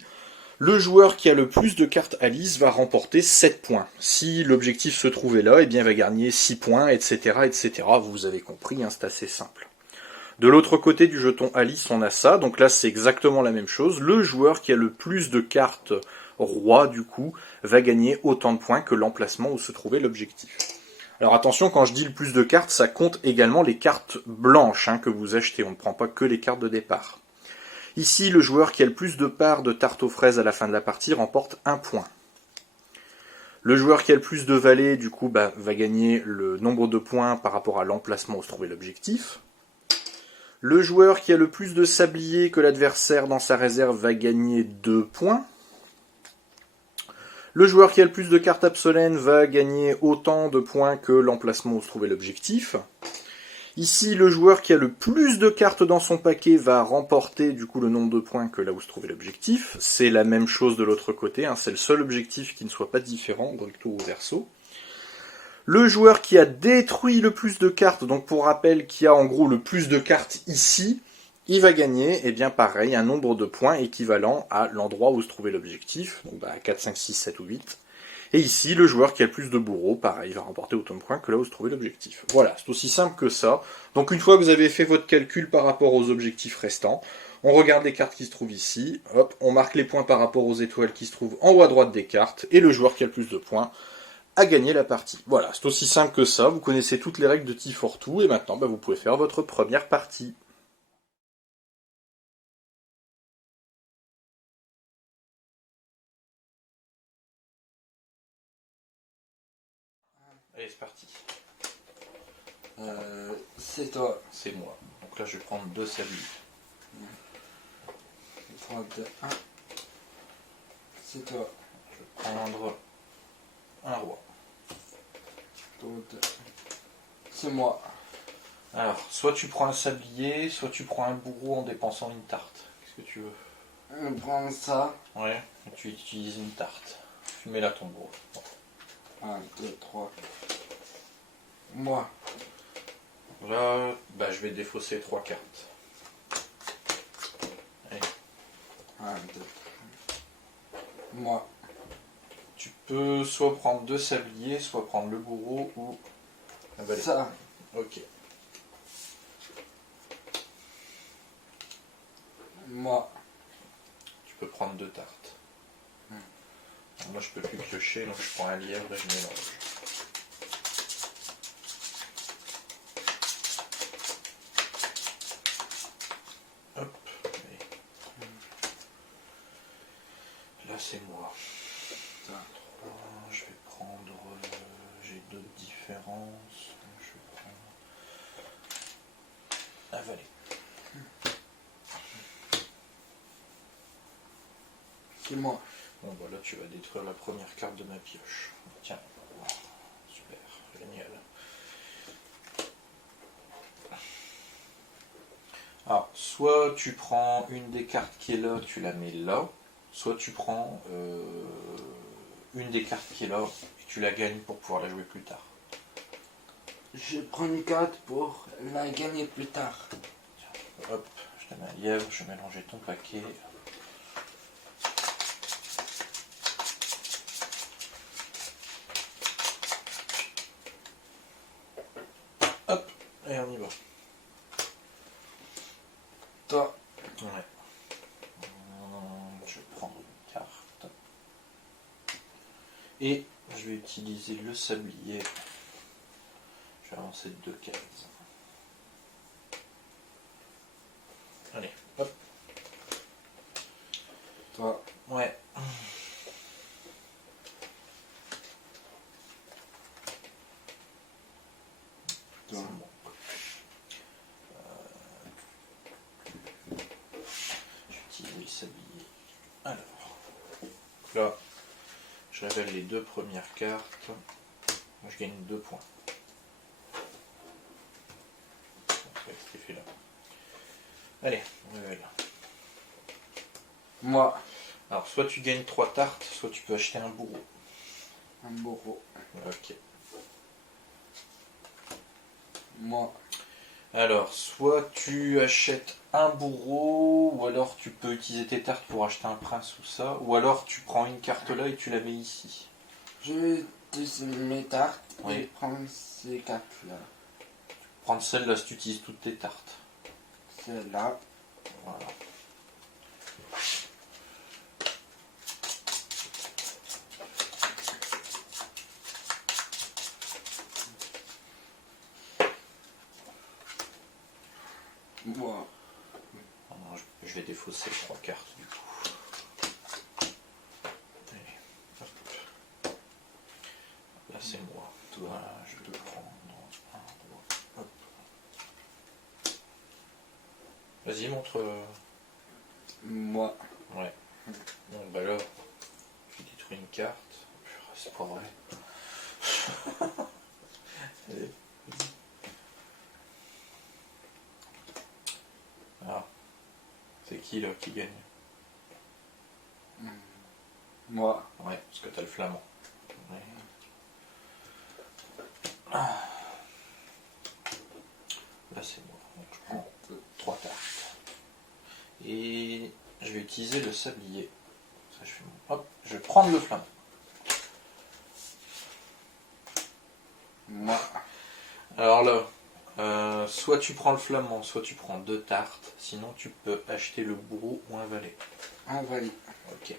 le joueur qui a le plus de cartes Alice va remporter 7 points. Si l'objectif se trouvait là, il va gagner 6 points, etc., etc. Vous avez compris, c'est assez simple. De l'autre côté du jeton Alice, on a ça. Donc là, c'est exactement la même chose. Le joueur qui a le plus de cartes roi, du coup, va gagner autant de points que l'emplacement où se trouvait l'objectif. Alors attention, quand je dis le plus de cartes, ça compte également les cartes blanches que vous achetez. On ne prend pas que les cartes de départ. Ici, le joueur qui a le plus de parts de tarte aux fraises à la fin de la partie remporte 1 point. Le joueur qui a le plus de valets, du coup, va gagner le nombre de points par rapport à l'emplacement où se trouvait l'objectif. Le joueur qui a le plus de sabliers que l'adversaire dans sa réserve va gagner 2 points. Le joueur qui a le plus de cartes obsolètes va gagner autant de points que l'emplacement où se trouvait l'objectif. Ici, le joueur qui a le plus de cartes dans son paquet va remporter du coup le nombre de points que là où se trouvait l'objectif. C'est la même chose de l'autre côté, hein. C'est le seul objectif qui ne soit pas différent, recto ou verso. Le joueur qui a détruit le plus de cartes, donc pour rappel qui a en gros le plus de cartes ici, il va gagner, et bien pareil, un nombre de points équivalent à l'endroit où se trouvait l'objectif, donc 4, 5, 6, 7 ou 8. Et ici, le joueur qui a le plus de bourreaux, pareil, va remporter autant de points que là où se trouvait l'objectif. Voilà, c'est aussi simple que ça. Donc une fois que vous avez fait votre calcul par rapport aux objectifs restants, on regarde les cartes qui se trouvent ici, hop, on marque les points par rapport aux étoiles qui se trouvent en haut à droite des cartes, et le joueur qui a le plus de points a gagné la partie. Voilà, c'est aussi simple que ça, vous connaissez toutes les règles de T4-2, et maintenant vous pouvez faire votre première partie. Allez, c'est parti. C'est toi. C'est moi. Donc là, je vais prendre 2 sabliers. 3, 2, 1. C'est toi. Je vais prendre un roi. 3, 2, 1. C'est moi. Alors, soit tu prends un sablier, soit tu prends un bourreau en dépensant une tarte. Qu'est-ce que tu veux? On prend ça. Ouais, et tu utilises une tarte. Tu mets là ton bourreau. Bon. 1, 2, 3. Moi. Là, je vais défausser 3 cartes. Allez. 1, 2, 3. Moi. Tu peux soit prendre 2 sabliers, soit prendre le bourreau ou un valet. Ça. Ok. Moi. Tu peux prendre 2 tartes. Alors moi je peux plus piocher, donc je prends un lièvre et je mélange. Hop. Allez. Là c'est moi. Ça. Je vais prendre... j'ai d'autres différences. Je vais prendre un valet. C'est moi. Bon bah là tu vas détruire la première carte de ma pioche. Tiens. Super. Génial. Alors, soit tu prends une des cartes qui est là, tu la mets là. Soit tu prends une des cartes qui est là et tu la gagnes pour pouvoir la jouer plus tard. Je prends une carte pour la gagner plus tard. Tiens, hop, je te mets un lièvre, je vais mélanger ton paquet. Hop, et on y va. Toi. Ouais. Je prends une carte. Et je vais utiliser le sablier. Je vais avancer de 2 cases. Allez, hop. Toi. Ouais. C'est Toi. bon. J'utilise le sablier. Alors, là, je révèle les 2 premières cartes. Moi, je gagne 2 points. C'est cet effet-là. Allez, on révèle. Moi. Alors, soit tu gagnes 3 tartes, soit tu peux acheter un bourreau. Un bourreau. Ok. Moi. Alors, soit tu achètes un bourreau, ou alors tu peux utiliser tes tartes pour acheter un prince ou ça, ou alors tu prends une carte là et tu la mets ici. Je vais utiliser mes tartes Oui. et prendre ces cartes là. Prendre celle-là si tu utilises toutes tes tartes. Celle-là. Voilà. Moi. Alors, je vais défausser 3 cartes du coup. Allez, hop. Là c'est moi. Voilà, je peux prendre un roi. Hop. contre. Moi. Ouais. Bon, bah là, je détruis une carte. Purée, c'est pas vrai. Allez. Ah. C'est qui là qui gagne? Moi. Ouais, parce que t'as le flamand. Ouais. Là c'est moi. Donc je prends 3 cartes. Et je vais utiliser le sablier. Ça, je fais mon... Hop, je vais prendre le flamand. Moi. Alors là, soit tu prends le flamand, soit tu prends 2 tartes. Sinon tu peux acheter le bourreau ou un valet. Un valet. Ok.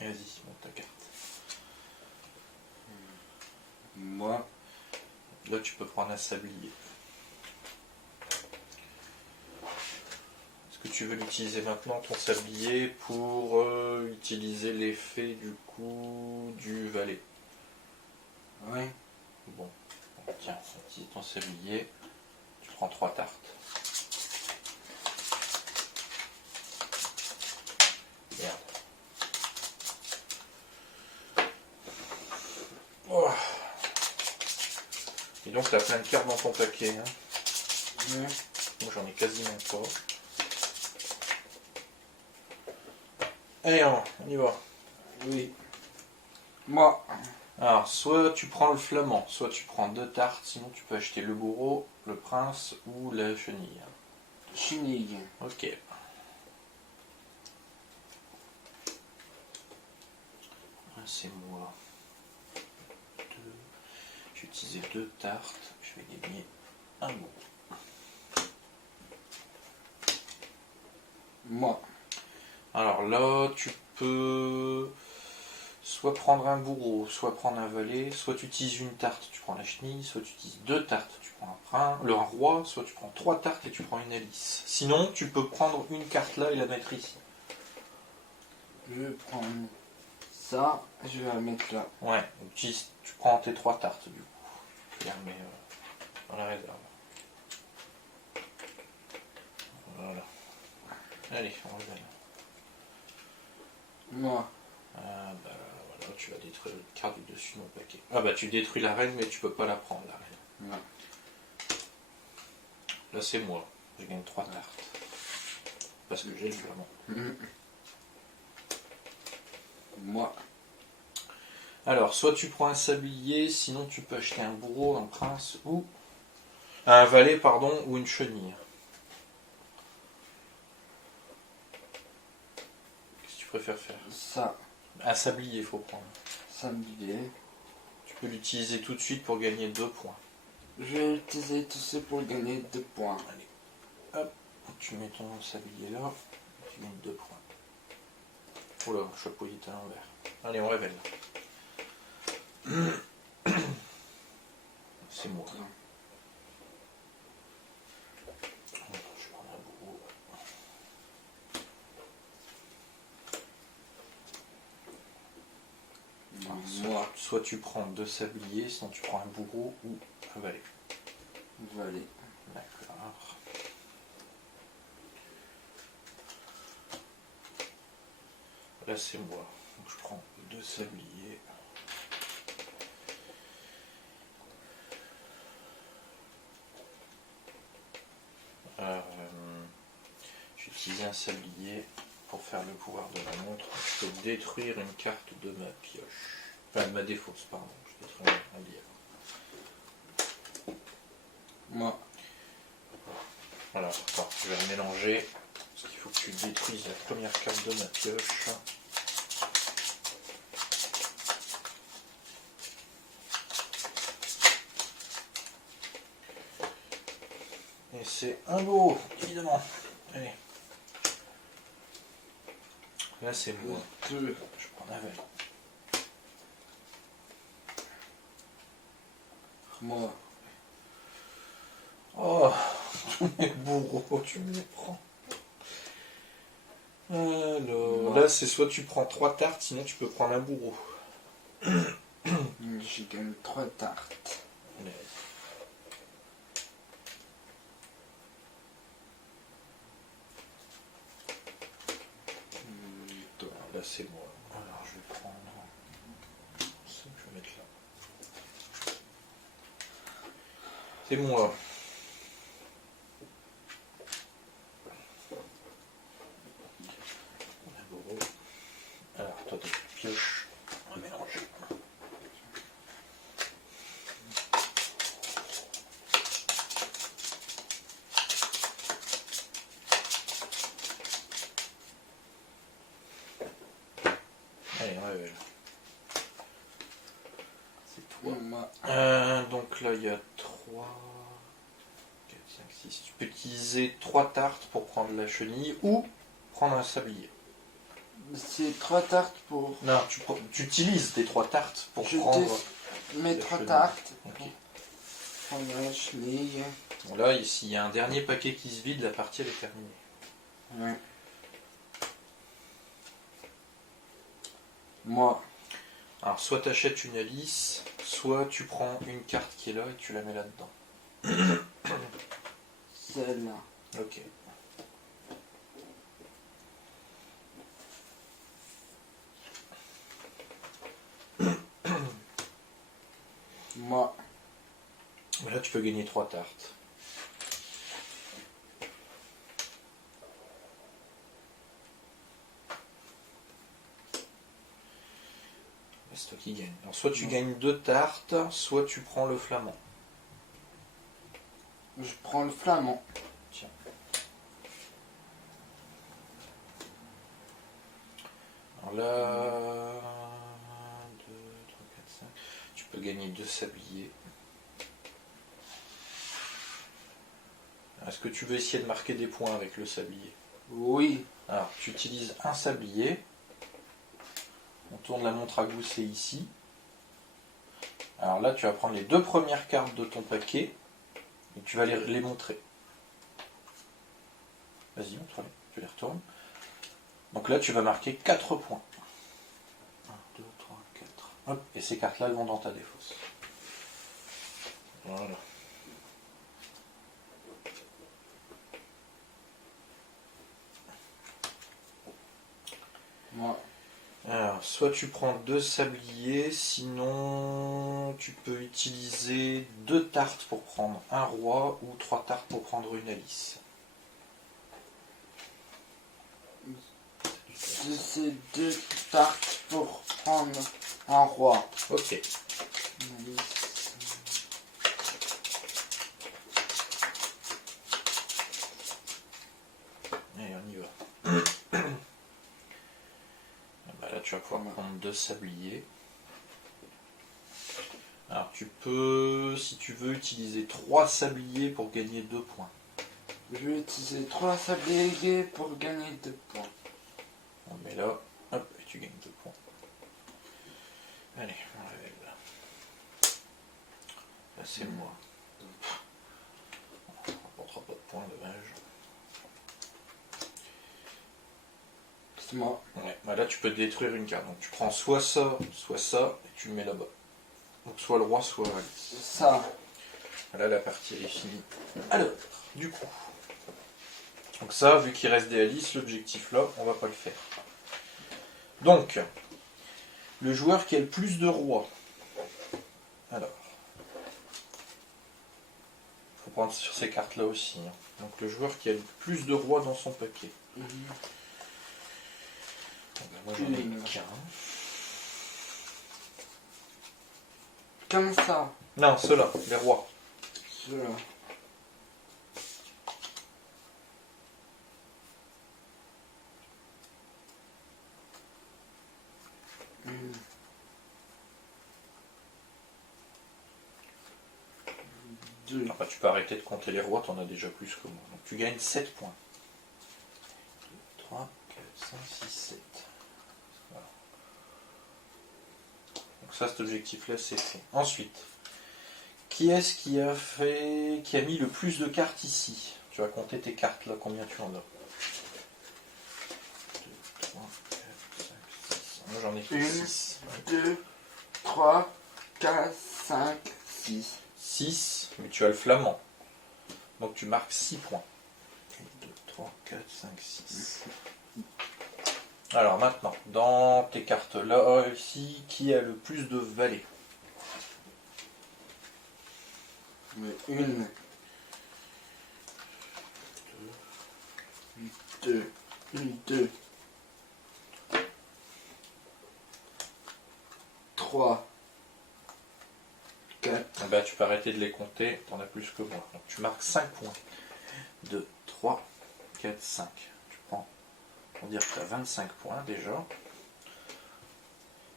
Vas-y, monte ta carte. Moi. Là tu peux prendre un sablier. Est-ce que tu veux l'utiliser maintenant, ton sablier, pour utiliser l'effet du coup du valet? Oui. Bon, tiens, utilise ton sablier. Tu prends 3 tartes. Merde. Oh. Et donc t'as plein de cartes dans ton paquet. Hein. Oui. Moi j'en ai quasiment pas. Allez, on y va. Oui. Moi. Alors, soit tu prends le flamand, soit tu prends 2 tartes, sinon tu peux acheter le bourreau, le prince ou la chenille. Chenille. Ok. C'est moi. Je vais utiliser 2 tartes, je vais gagner un bourreau. Moi. Alors là, tu peux soit prendre un bourreau, soit prendre un valet, soit tu utilises une tarte, tu prends la chenille, soit tu utilises 2 tartes, tu prends un roi, soit tu prends 3 tartes et tu prends une hélice. Sinon, tu peux prendre une carte là et la mettre ici. Je vais prendre ça. Je vais la mettre là. Ouais, donc tu prends tes 3 tartes du coup. Tu les remets dans la réserve. Voilà. Allez, on revient. Moi. Ah bah voilà, tu vas détruire une carte du dessus de mon paquet. Ah bah tu détruis la reine, mais tu peux pas la prendre la reine. Non. Là c'est moi, je gagne 3 tartes. Parce que j'ai le flamand. Moi. Alors, soit tu prends un sablier, sinon tu peux acheter un bourreau, un prince ou un valet, pardon, ou une chenille. Qu'est-ce que tu préfères faire? Ça. Un sablier, il faut prendre. Sablier. Tu peux l'utiliser tout de suite pour gagner 2 points. Je vais utiliser tout ça pour gagner 2 points. Allez, hop, tu mets ton sablier là, tu gagnes 2 points. Oula, le chapeau il est à l'envers. Allez, on révèle. C'est moi. Je prends un bourreau. Moi. Soit tu prends 2 sabliers, sinon tu prends un bourreau ou un valet. Valet. D'accord. Là c'est moi. Donc je prends 2 sabliers. J'utilise un sablier pour faire le pouvoir de la montre. Je peux détruire une carte de ma pioche. Enfin de ma défausse, pardon. Je détruis un lièvre. Moi. Alors, attends, je vais mélanger. Parce qu'il faut que tu détruises la première carte de ma pioche. Et c'est un beau, évidemment. Allez. Là c'est moi. Je prends un valet. Moi. Oh, mes bourreaux, tu me les prends. Alors, là c'est soit tu prends 3 tartes, sinon tu peux prendre un bourreau. Je gagne 3 tartes. Allez. là c'est moi. Alors je vais prendre ça que je vais mettre là. C'est moi. Alors toi tu pioches, on va mélanger. Allez, on révèle. C'est toi. Donc là il y a 3, 4, 5, 6. Tu peux utiliser 3 tartes pour prendre la chenille ou prendre un sablier. C'est 3 tartes pour... Non, tu utilises tes 3 tartes pour Je prendre mes la 3 chenille. tartes Ok. pour prendre la chenille. Bon, là, ici, il y a un dernier paquet qui se vide, la partie elle est terminée. Ouais. Moi, Alors, soit tu achètes une Alice, soit tu prends une carte qui est là et tu la mets là-dedans. celle-là. Ok. Moi, Mais là, tu peux gagner 3 tartes. C'est toi qui gagne. Alors, soit tu gagnes 2 tartes, soit tu prends le flamand. je prends le flamand. Tiens. Alors là, 2, 3, 4, 5. Tu peux gagner 2 sabliers. Est-ce que tu veux essayer de marquer des points avec le sablier? Oui. Alors, tu utilises un sablier. On tourne la montre à gousset ici. Alors là, tu vas prendre les 2 premières cartes de ton paquet et tu vas les montrer. Vas-y, montre-les. Tu les retournes. Donc là, tu vas marquer 4 points. 1, 2, 3, 4. Hop, et ces cartes-là, elles vont dans ta défausse. Voilà. Moi, Alors, soit tu prends 2 sabliers, sinon tu peux utiliser 2 tartes pour prendre un roi ou 3 tartes pour prendre une Alice. c'est 2 tartes pour prendre un roi. Ok. Une Alice. Allez, on y va. Bah là, tu vas pouvoir prendre 2 sabliers. Alors, tu peux, si tu veux, utiliser 3 sabliers pour gagner 2 points. Je vais utiliser 3 sabliers pour gagner 2 points. On met là, hop, et tu gagnes 2 points. Allez, on révèle là. Là, c'est moi. On ne rapportera pas de points, dommage. C'est moi. Ouais, bah là tu peux détruire une carte. Donc tu prends soit ça, et tu le mets là-bas. Donc soit le roi, soit Alice. Ça. Là la partie elle est finie. Alors, du coup. Donc ça, vu qu'il reste des Alice, l'objectif là, on va pas le faire. Donc, le joueur qui a le plus de rois. Alors. Faut prendre sur ces cartes là aussi. Hein. Donc le joueur qui a le plus de rois dans son paquet. Moi j'en ai qu'un. Comme ça. Non, ceux-là, les rois. Ceux-là. Deux. Enfin, tu peux arrêter de compter les rois, t'en as déjà plus que moi. Donc tu gagnes 7 points. 2, 3, 4, 5, 6, 7. Voilà. Donc ça, cet objectif-là, c'est fait. Ensuite, qui est-ce qui a mis le plus de cartes ici? Tu vas compter tes cartes là, combien tu en as? 2, 3, 4, 5, 6. Moi j'en ai que 6. 2, 3, 4, 5, 6. 6, mais tu as le flamand. Donc tu marques 6 points. 1, 2, 3, 4, 5, 6. Alors maintenant, dans tes cartes là, ici, qui a le plus de valets? Une, deux, trois, quatre. Bah, tu peux arrêter de les compter, t'en as plus que moi. Donc tu marques 5 points. 2, 3, 4, 5. Tu prends, on va dire que tu as 25 points déjà.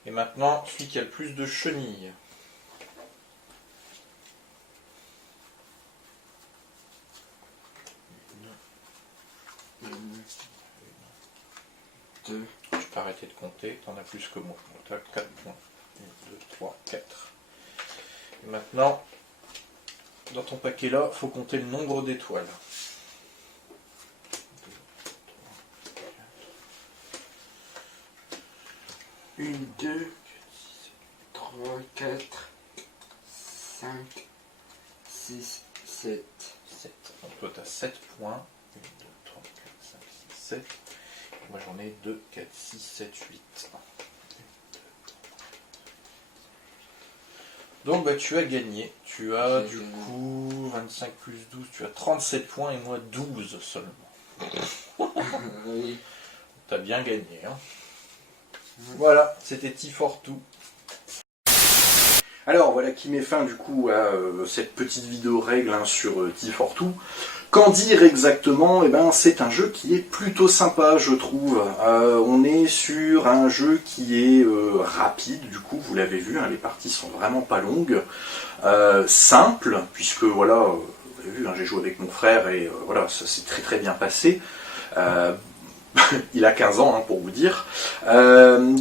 Et maintenant, celui qui a le plus de chenilles. Deux. Tu peux arrêter de compter, t'en as plus que moi. Donc tu as 4 points. 1, 2, 3, 4. Et maintenant, dans ton paquet là, il faut compter le nombre d'étoiles. 1, 2, 3, 4, 5, 6, 7. 7. Donc toi tu as 7 points. 1, 2, 3, 4, 5, 6, 7. Moi j'en ai 2, 4, 6, 7, 8. Donc bah tu as gagné. Tu as du coup 25 plus 12, tu as 37 points et moi 12 seulement. Oui. T'as bien gagné. Hein. Voilà, c'était T42. Alors voilà qui met fin du coup à cette petite vidéo règle sur T42. Qu'en dire exactement? Eh ben, c'est un jeu qui est plutôt sympa, je trouve. On est sur un jeu qui est rapide, du coup, vous l'avez vu, hein, les parties sont vraiment pas longues. Simple, puisque voilà, vous avez vu, hein, j'ai joué avec mon frère et voilà, ça s'est très très bien passé. Il a 15 ans, hein, pour vous dire.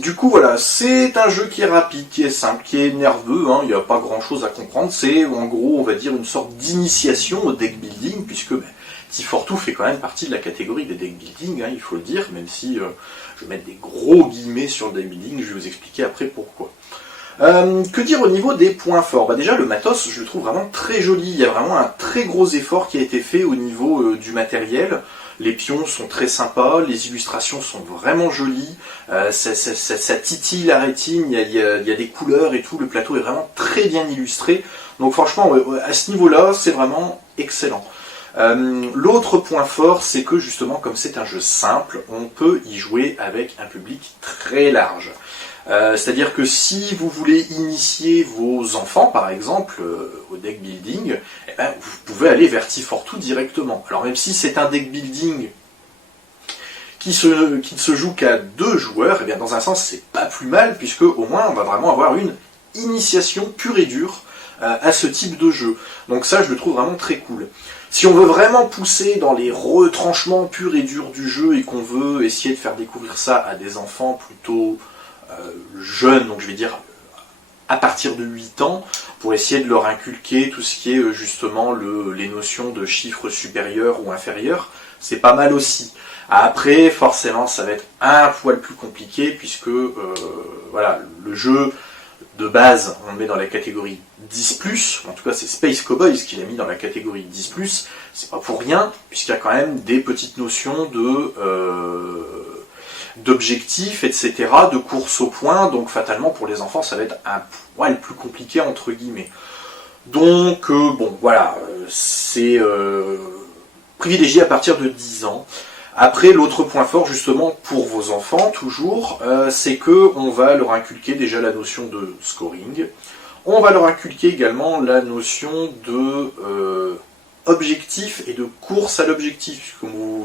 Du coup, voilà, c'est un jeu qui est rapide, qui est simple, qui est nerveux, hein, il n'y a pas grand-chose à comprendre. C'est, en gros, on va dire, une sorte d'initiation au deck building, puisque T42 fait quand même partie de la catégorie des deck building, hein, il faut le dire, même si je vais mettre des gros guillemets sur le deck building, je vais vous expliquer après pourquoi. Que dire au niveau des points forts? Bah déjà le matos je le trouve vraiment très joli, il y a vraiment un très gros effort qui a été fait au niveau du matériel. Les pions sont très sympas, les illustrations sont vraiment jolies, ça titille la rétine, il y a des couleurs et tout, le plateau est vraiment très bien illustré. Donc franchement à ce niveau-là c'est vraiment excellent. L'autre point fort, c'est que justement, comme c'est un jeu simple, on peut y jouer avec un public très large. C'est-à-dire que si vous voulez initier vos enfants, par exemple, au deck building, eh ben, vous pouvez aller vers T42 directement. Alors même si c'est un deck building qui ne se joue qu'à 2 joueurs, eh bien, dans un sens, c'est pas plus mal, puisque au moins on va vraiment avoir une initiation pure et dure à ce type de jeu. Donc ça, je le trouve vraiment très cool. Si on veut vraiment pousser dans les retranchements purs et durs du jeu et qu'on veut essayer de faire découvrir ça à des enfants plutôt jeunes, donc je vais dire à partir de 8 ans, pour essayer de leur inculquer tout ce qui est justement les notions de chiffres supérieurs ou inférieurs, c'est pas mal aussi. Après, forcément, ça va être un poil plus compliqué, puisque voilà, le jeu de base, on le met dans la catégorie 10+, en tout cas c'est Space Cowboys qui l'a mis dans la catégorie 10+, c'est pas pour rien, puisqu'il y a quand même des petites notions d'objectifs, etc., de course au point, donc fatalement pour les enfants ça va être un poil plus compliqué entre guillemets. Donc bon voilà, c'est privilégié à partir de 10 ans. Après, l'autre point fort, justement, pour vos enfants, toujours, c'est que on va leur inculquer déjà la notion de scoring. On va leur inculquer également la notion de objectif et de course à l'objectif.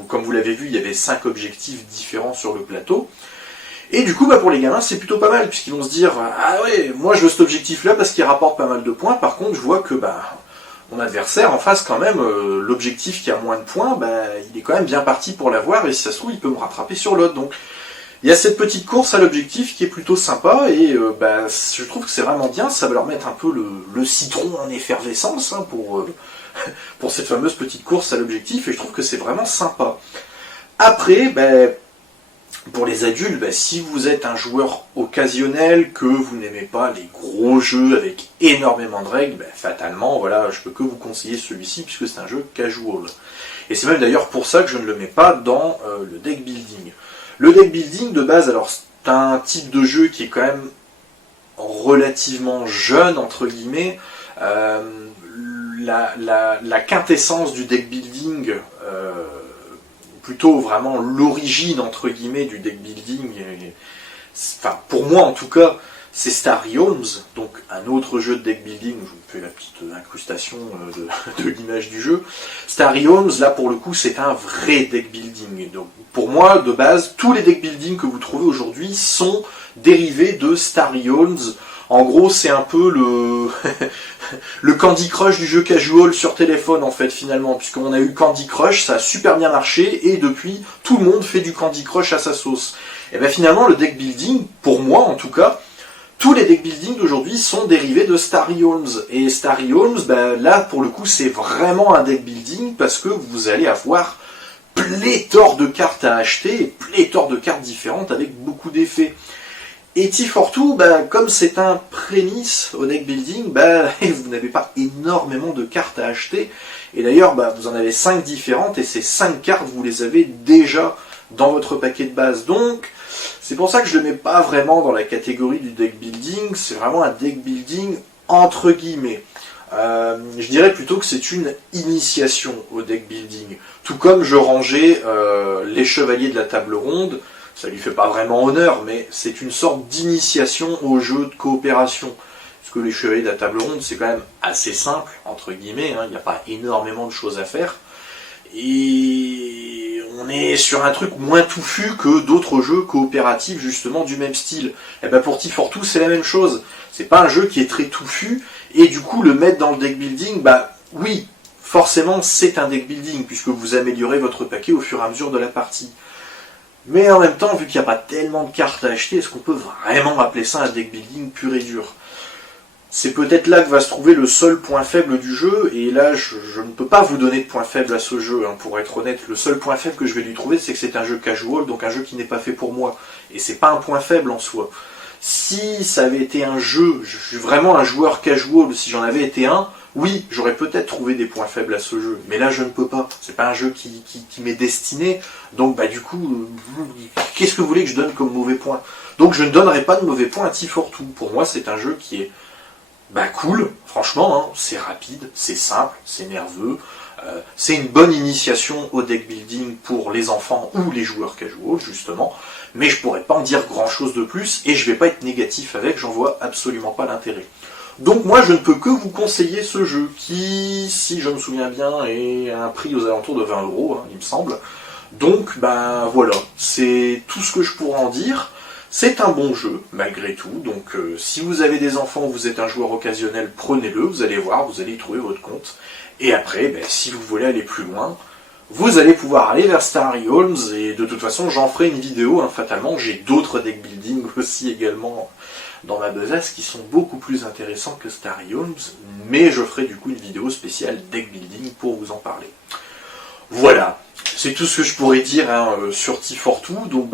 Comme vous l'avez vu, il y avait 5 objectifs différents sur le plateau. Et du coup, pour les gamins, c'est plutôt pas mal, puisqu'ils vont se dire « Ah ouais, moi je veux cet objectif-là parce qu'il rapporte pas mal de points. Par contre, je vois que mon adversaire en face quand même, l'objectif qui a moins de points, il est quand même bien parti pour l'avoir et si ça se trouve il peut me rattraper sur l'autre. Donc il y a cette petite course à l'objectif qui est plutôt sympa et je trouve que c'est vraiment bien, ça va leur mettre un peu le citron en effervescence hein, pour cette fameuse petite course à l'objectif et je trouve que c'est vraiment sympa. Après, pour les adultes, si vous êtes un joueur occasionnel, que vous n'aimez pas les gros jeux avec énormément de règles, fatalement, voilà, je peux que vous conseiller celui-ci puisque c'est un jeu casual. Et c'est même d'ailleurs pour ça que je ne le mets pas dans le deck building. Le deck building de base, alors c'est un type de jeu qui est quand même relativement jeune, entre guillemets. La quintessence du deck building, plutôt vraiment l'origine, entre guillemets, du deck building, enfin pour moi en tout cas, c'est Star Realms, donc un autre jeu de deck building. Je vous fais la petite incrustation de l'image du jeu. Star Realms, là pour le coup, c'est un vrai deck building. Donc pour moi, de base, tous les deck building que vous trouvez aujourd'hui sont dérivés de Star Realms. En gros, c'est un peu le Candy Crush du jeu casual sur téléphone, en fait, finalement, puisqu'on a eu Candy Crush, ça a super bien marché, et depuis, tout le monde fait du Candy Crush à sa sauce. Et bien finalement, le deck building, pour moi en tout cas, tous les deck building d'aujourd'hui sont dérivés de Star Realms. Et Star Realms, ben, là, pour le coup, c'est vraiment un deck building parce que vous allez avoir pléthore de cartes à acheter et pléthore de cartes différentes avec beaucoup d'effets. Et T42, ben, comme c'est un prémisse au deck building, ben, vous n'avez pas énormément de cartes à acheter. Et d'ailleurs, ben, vous en avez 5 différentes et ces 5 cartes, vous les avez déjà dans votre paquet de base. Donc, c'est pour ça que je ne le mets pas vraiment dans la catégorie du deck building, c'est vraiment un deck building entre guillemets. Je dirais plutôt que c'est une initiation au deck building. Tout comme je rangeais les chevaliers de la table ronde, ça lui fait pas vraiment honneur, mais c'est une sorte d'initiation au jeu de coopération. Parce que les chevaliers de la table ronde, c'est quand même assez simple, entre guillemets, hein, il n'y a pas énormément de choses à faire. Et on est sur un truc moins touffu que d'autres jeux coopératifs justement du même style. Et ben pour T42 c'est la même chose. C'est pas un jeu qui est très touffu et du coup le mettre dans le deck building, bah oui, forcément c'est un deck building puisque vous améliorez votre paquet au fur et à mesure de la partie. Mais en même temps, vu qu'il n'y a pas tellement de cartes à acheter, est-ce qu'on peut vraiment appeler ça un deck building pur et dur ? C'est peut-être là que va se trouver le seul point faible du jeu, et là je ne peux pas vous donner de point faible à ce jeu, hein, pour être honnête. Le seul point faible que je vais lui trouver, c'est que c'est un jeu casual, donc un jeu qui n'est pas fait pour moi. Et c'est pas un point faible en soi. Si ça avait été un jeu, je suis vraiment un joueur casual, si j'en avais été un, oui, j'aurais peut-être trouvé des points faibles à ce jeu. Mais là je ne peux pas. C'est pas un jeu qui m'est destiné, donc bah du coup, qu'est-ce que vous voulez que je donne comme mauvais point ? Donc je ne donnerai pas de mauvais point à T42. Pour moi c'est un jeu qui est cool, franchement, hein, c'est rapide, c'est simple, c'est nerveux, c'est une bonne initiation au deck building pour les enfants ou les joueurs casual, justement, mais je pourrais pas en dire grand chose de plus, et je vais pas être négatif avec, j'en vois absolument pas l'intérêt. Donc moi je ne peux que vous conseiller ce jeu, qui, si je me souviens bien, est à un prix aux alentours de 20 €, hein, il me semble. Donc ben voilà, c'est tout ce que je pourrais en dire. C'est un bon jeu, malgré tout, donc si vous avez des enfants ou vous êtes un joueur occasionnel, prenez-le, vous allez voir, vous allez y trouver votre compte. Et après, si vous voulez aller plus loin, vous allez pouvoir aller vers Star Realms, et de toute façon, j'en ferai une vidéo, hein, fatalement, j'ai d'autres deck building aussi également dans ma besace qui sont beaucoup plus intéressants que Star Realms, mais je ferai du coup une vidéo spéciale deck building pour vous en parler. Voilà, c'est tout ce que je pourrais dire hein, sur T42, donc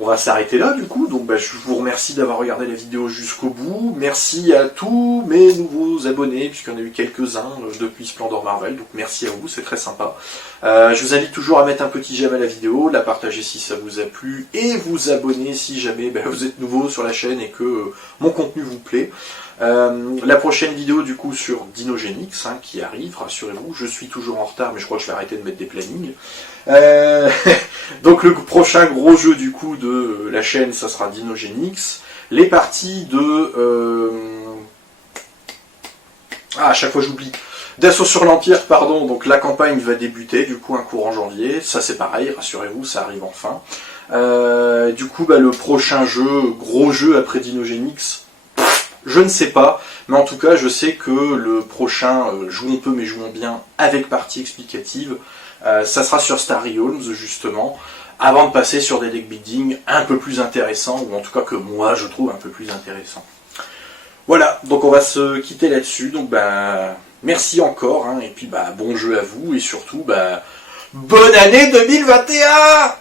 on va s'arrêter là du coup, donc je vous remercie d'avoir regardé la vidéo jusqu'au bout, merci à tous mes nouveaux abonnés, puisqu'il y en a eu quelques-uns depuis Splendor Marvel, donc merci à vous, c'est très sympa. Je vous invite toujours à mettre un petit j'aime à la vidéo, la partager si ça vous a plu, et vous abonner si jamais vous êtes nouveau sur la chaîne et que mon contenu vous plaît. La prochaine vidéo du coup sur Dinogenix hein, qui arrive, rassurez-vous, je suis toujours en retard mais je crois que je vais arrêter de mettre des plannings. Donc le prochain gros jeu du coup de la chaîne ça sera Dinogenix. Les parties de... à chaque fois j'oublie. D'Assaut sur l'Empire, pardon, donc la campagne va débuter du coup un courant janvier, ça c'est pareil, rassurez-vous, ça arrive enfin. Du coup le prochain jeu, gros jeu après Dinogenix, je ne sais pas, mais en tout cas je sais que le prochain Jouons peu mais jouons bien avec partie explicative, ça sera sur Star Realms justement, avant de passer sur des deck building un peu plus intéressants, ou en tout cas que moi je trouve un peu plus intéressants. Voilà, donc on va se quitter là-dessus, donc merci encore, hein, et puis bon jeu à vous, et surtout bonne année 2021!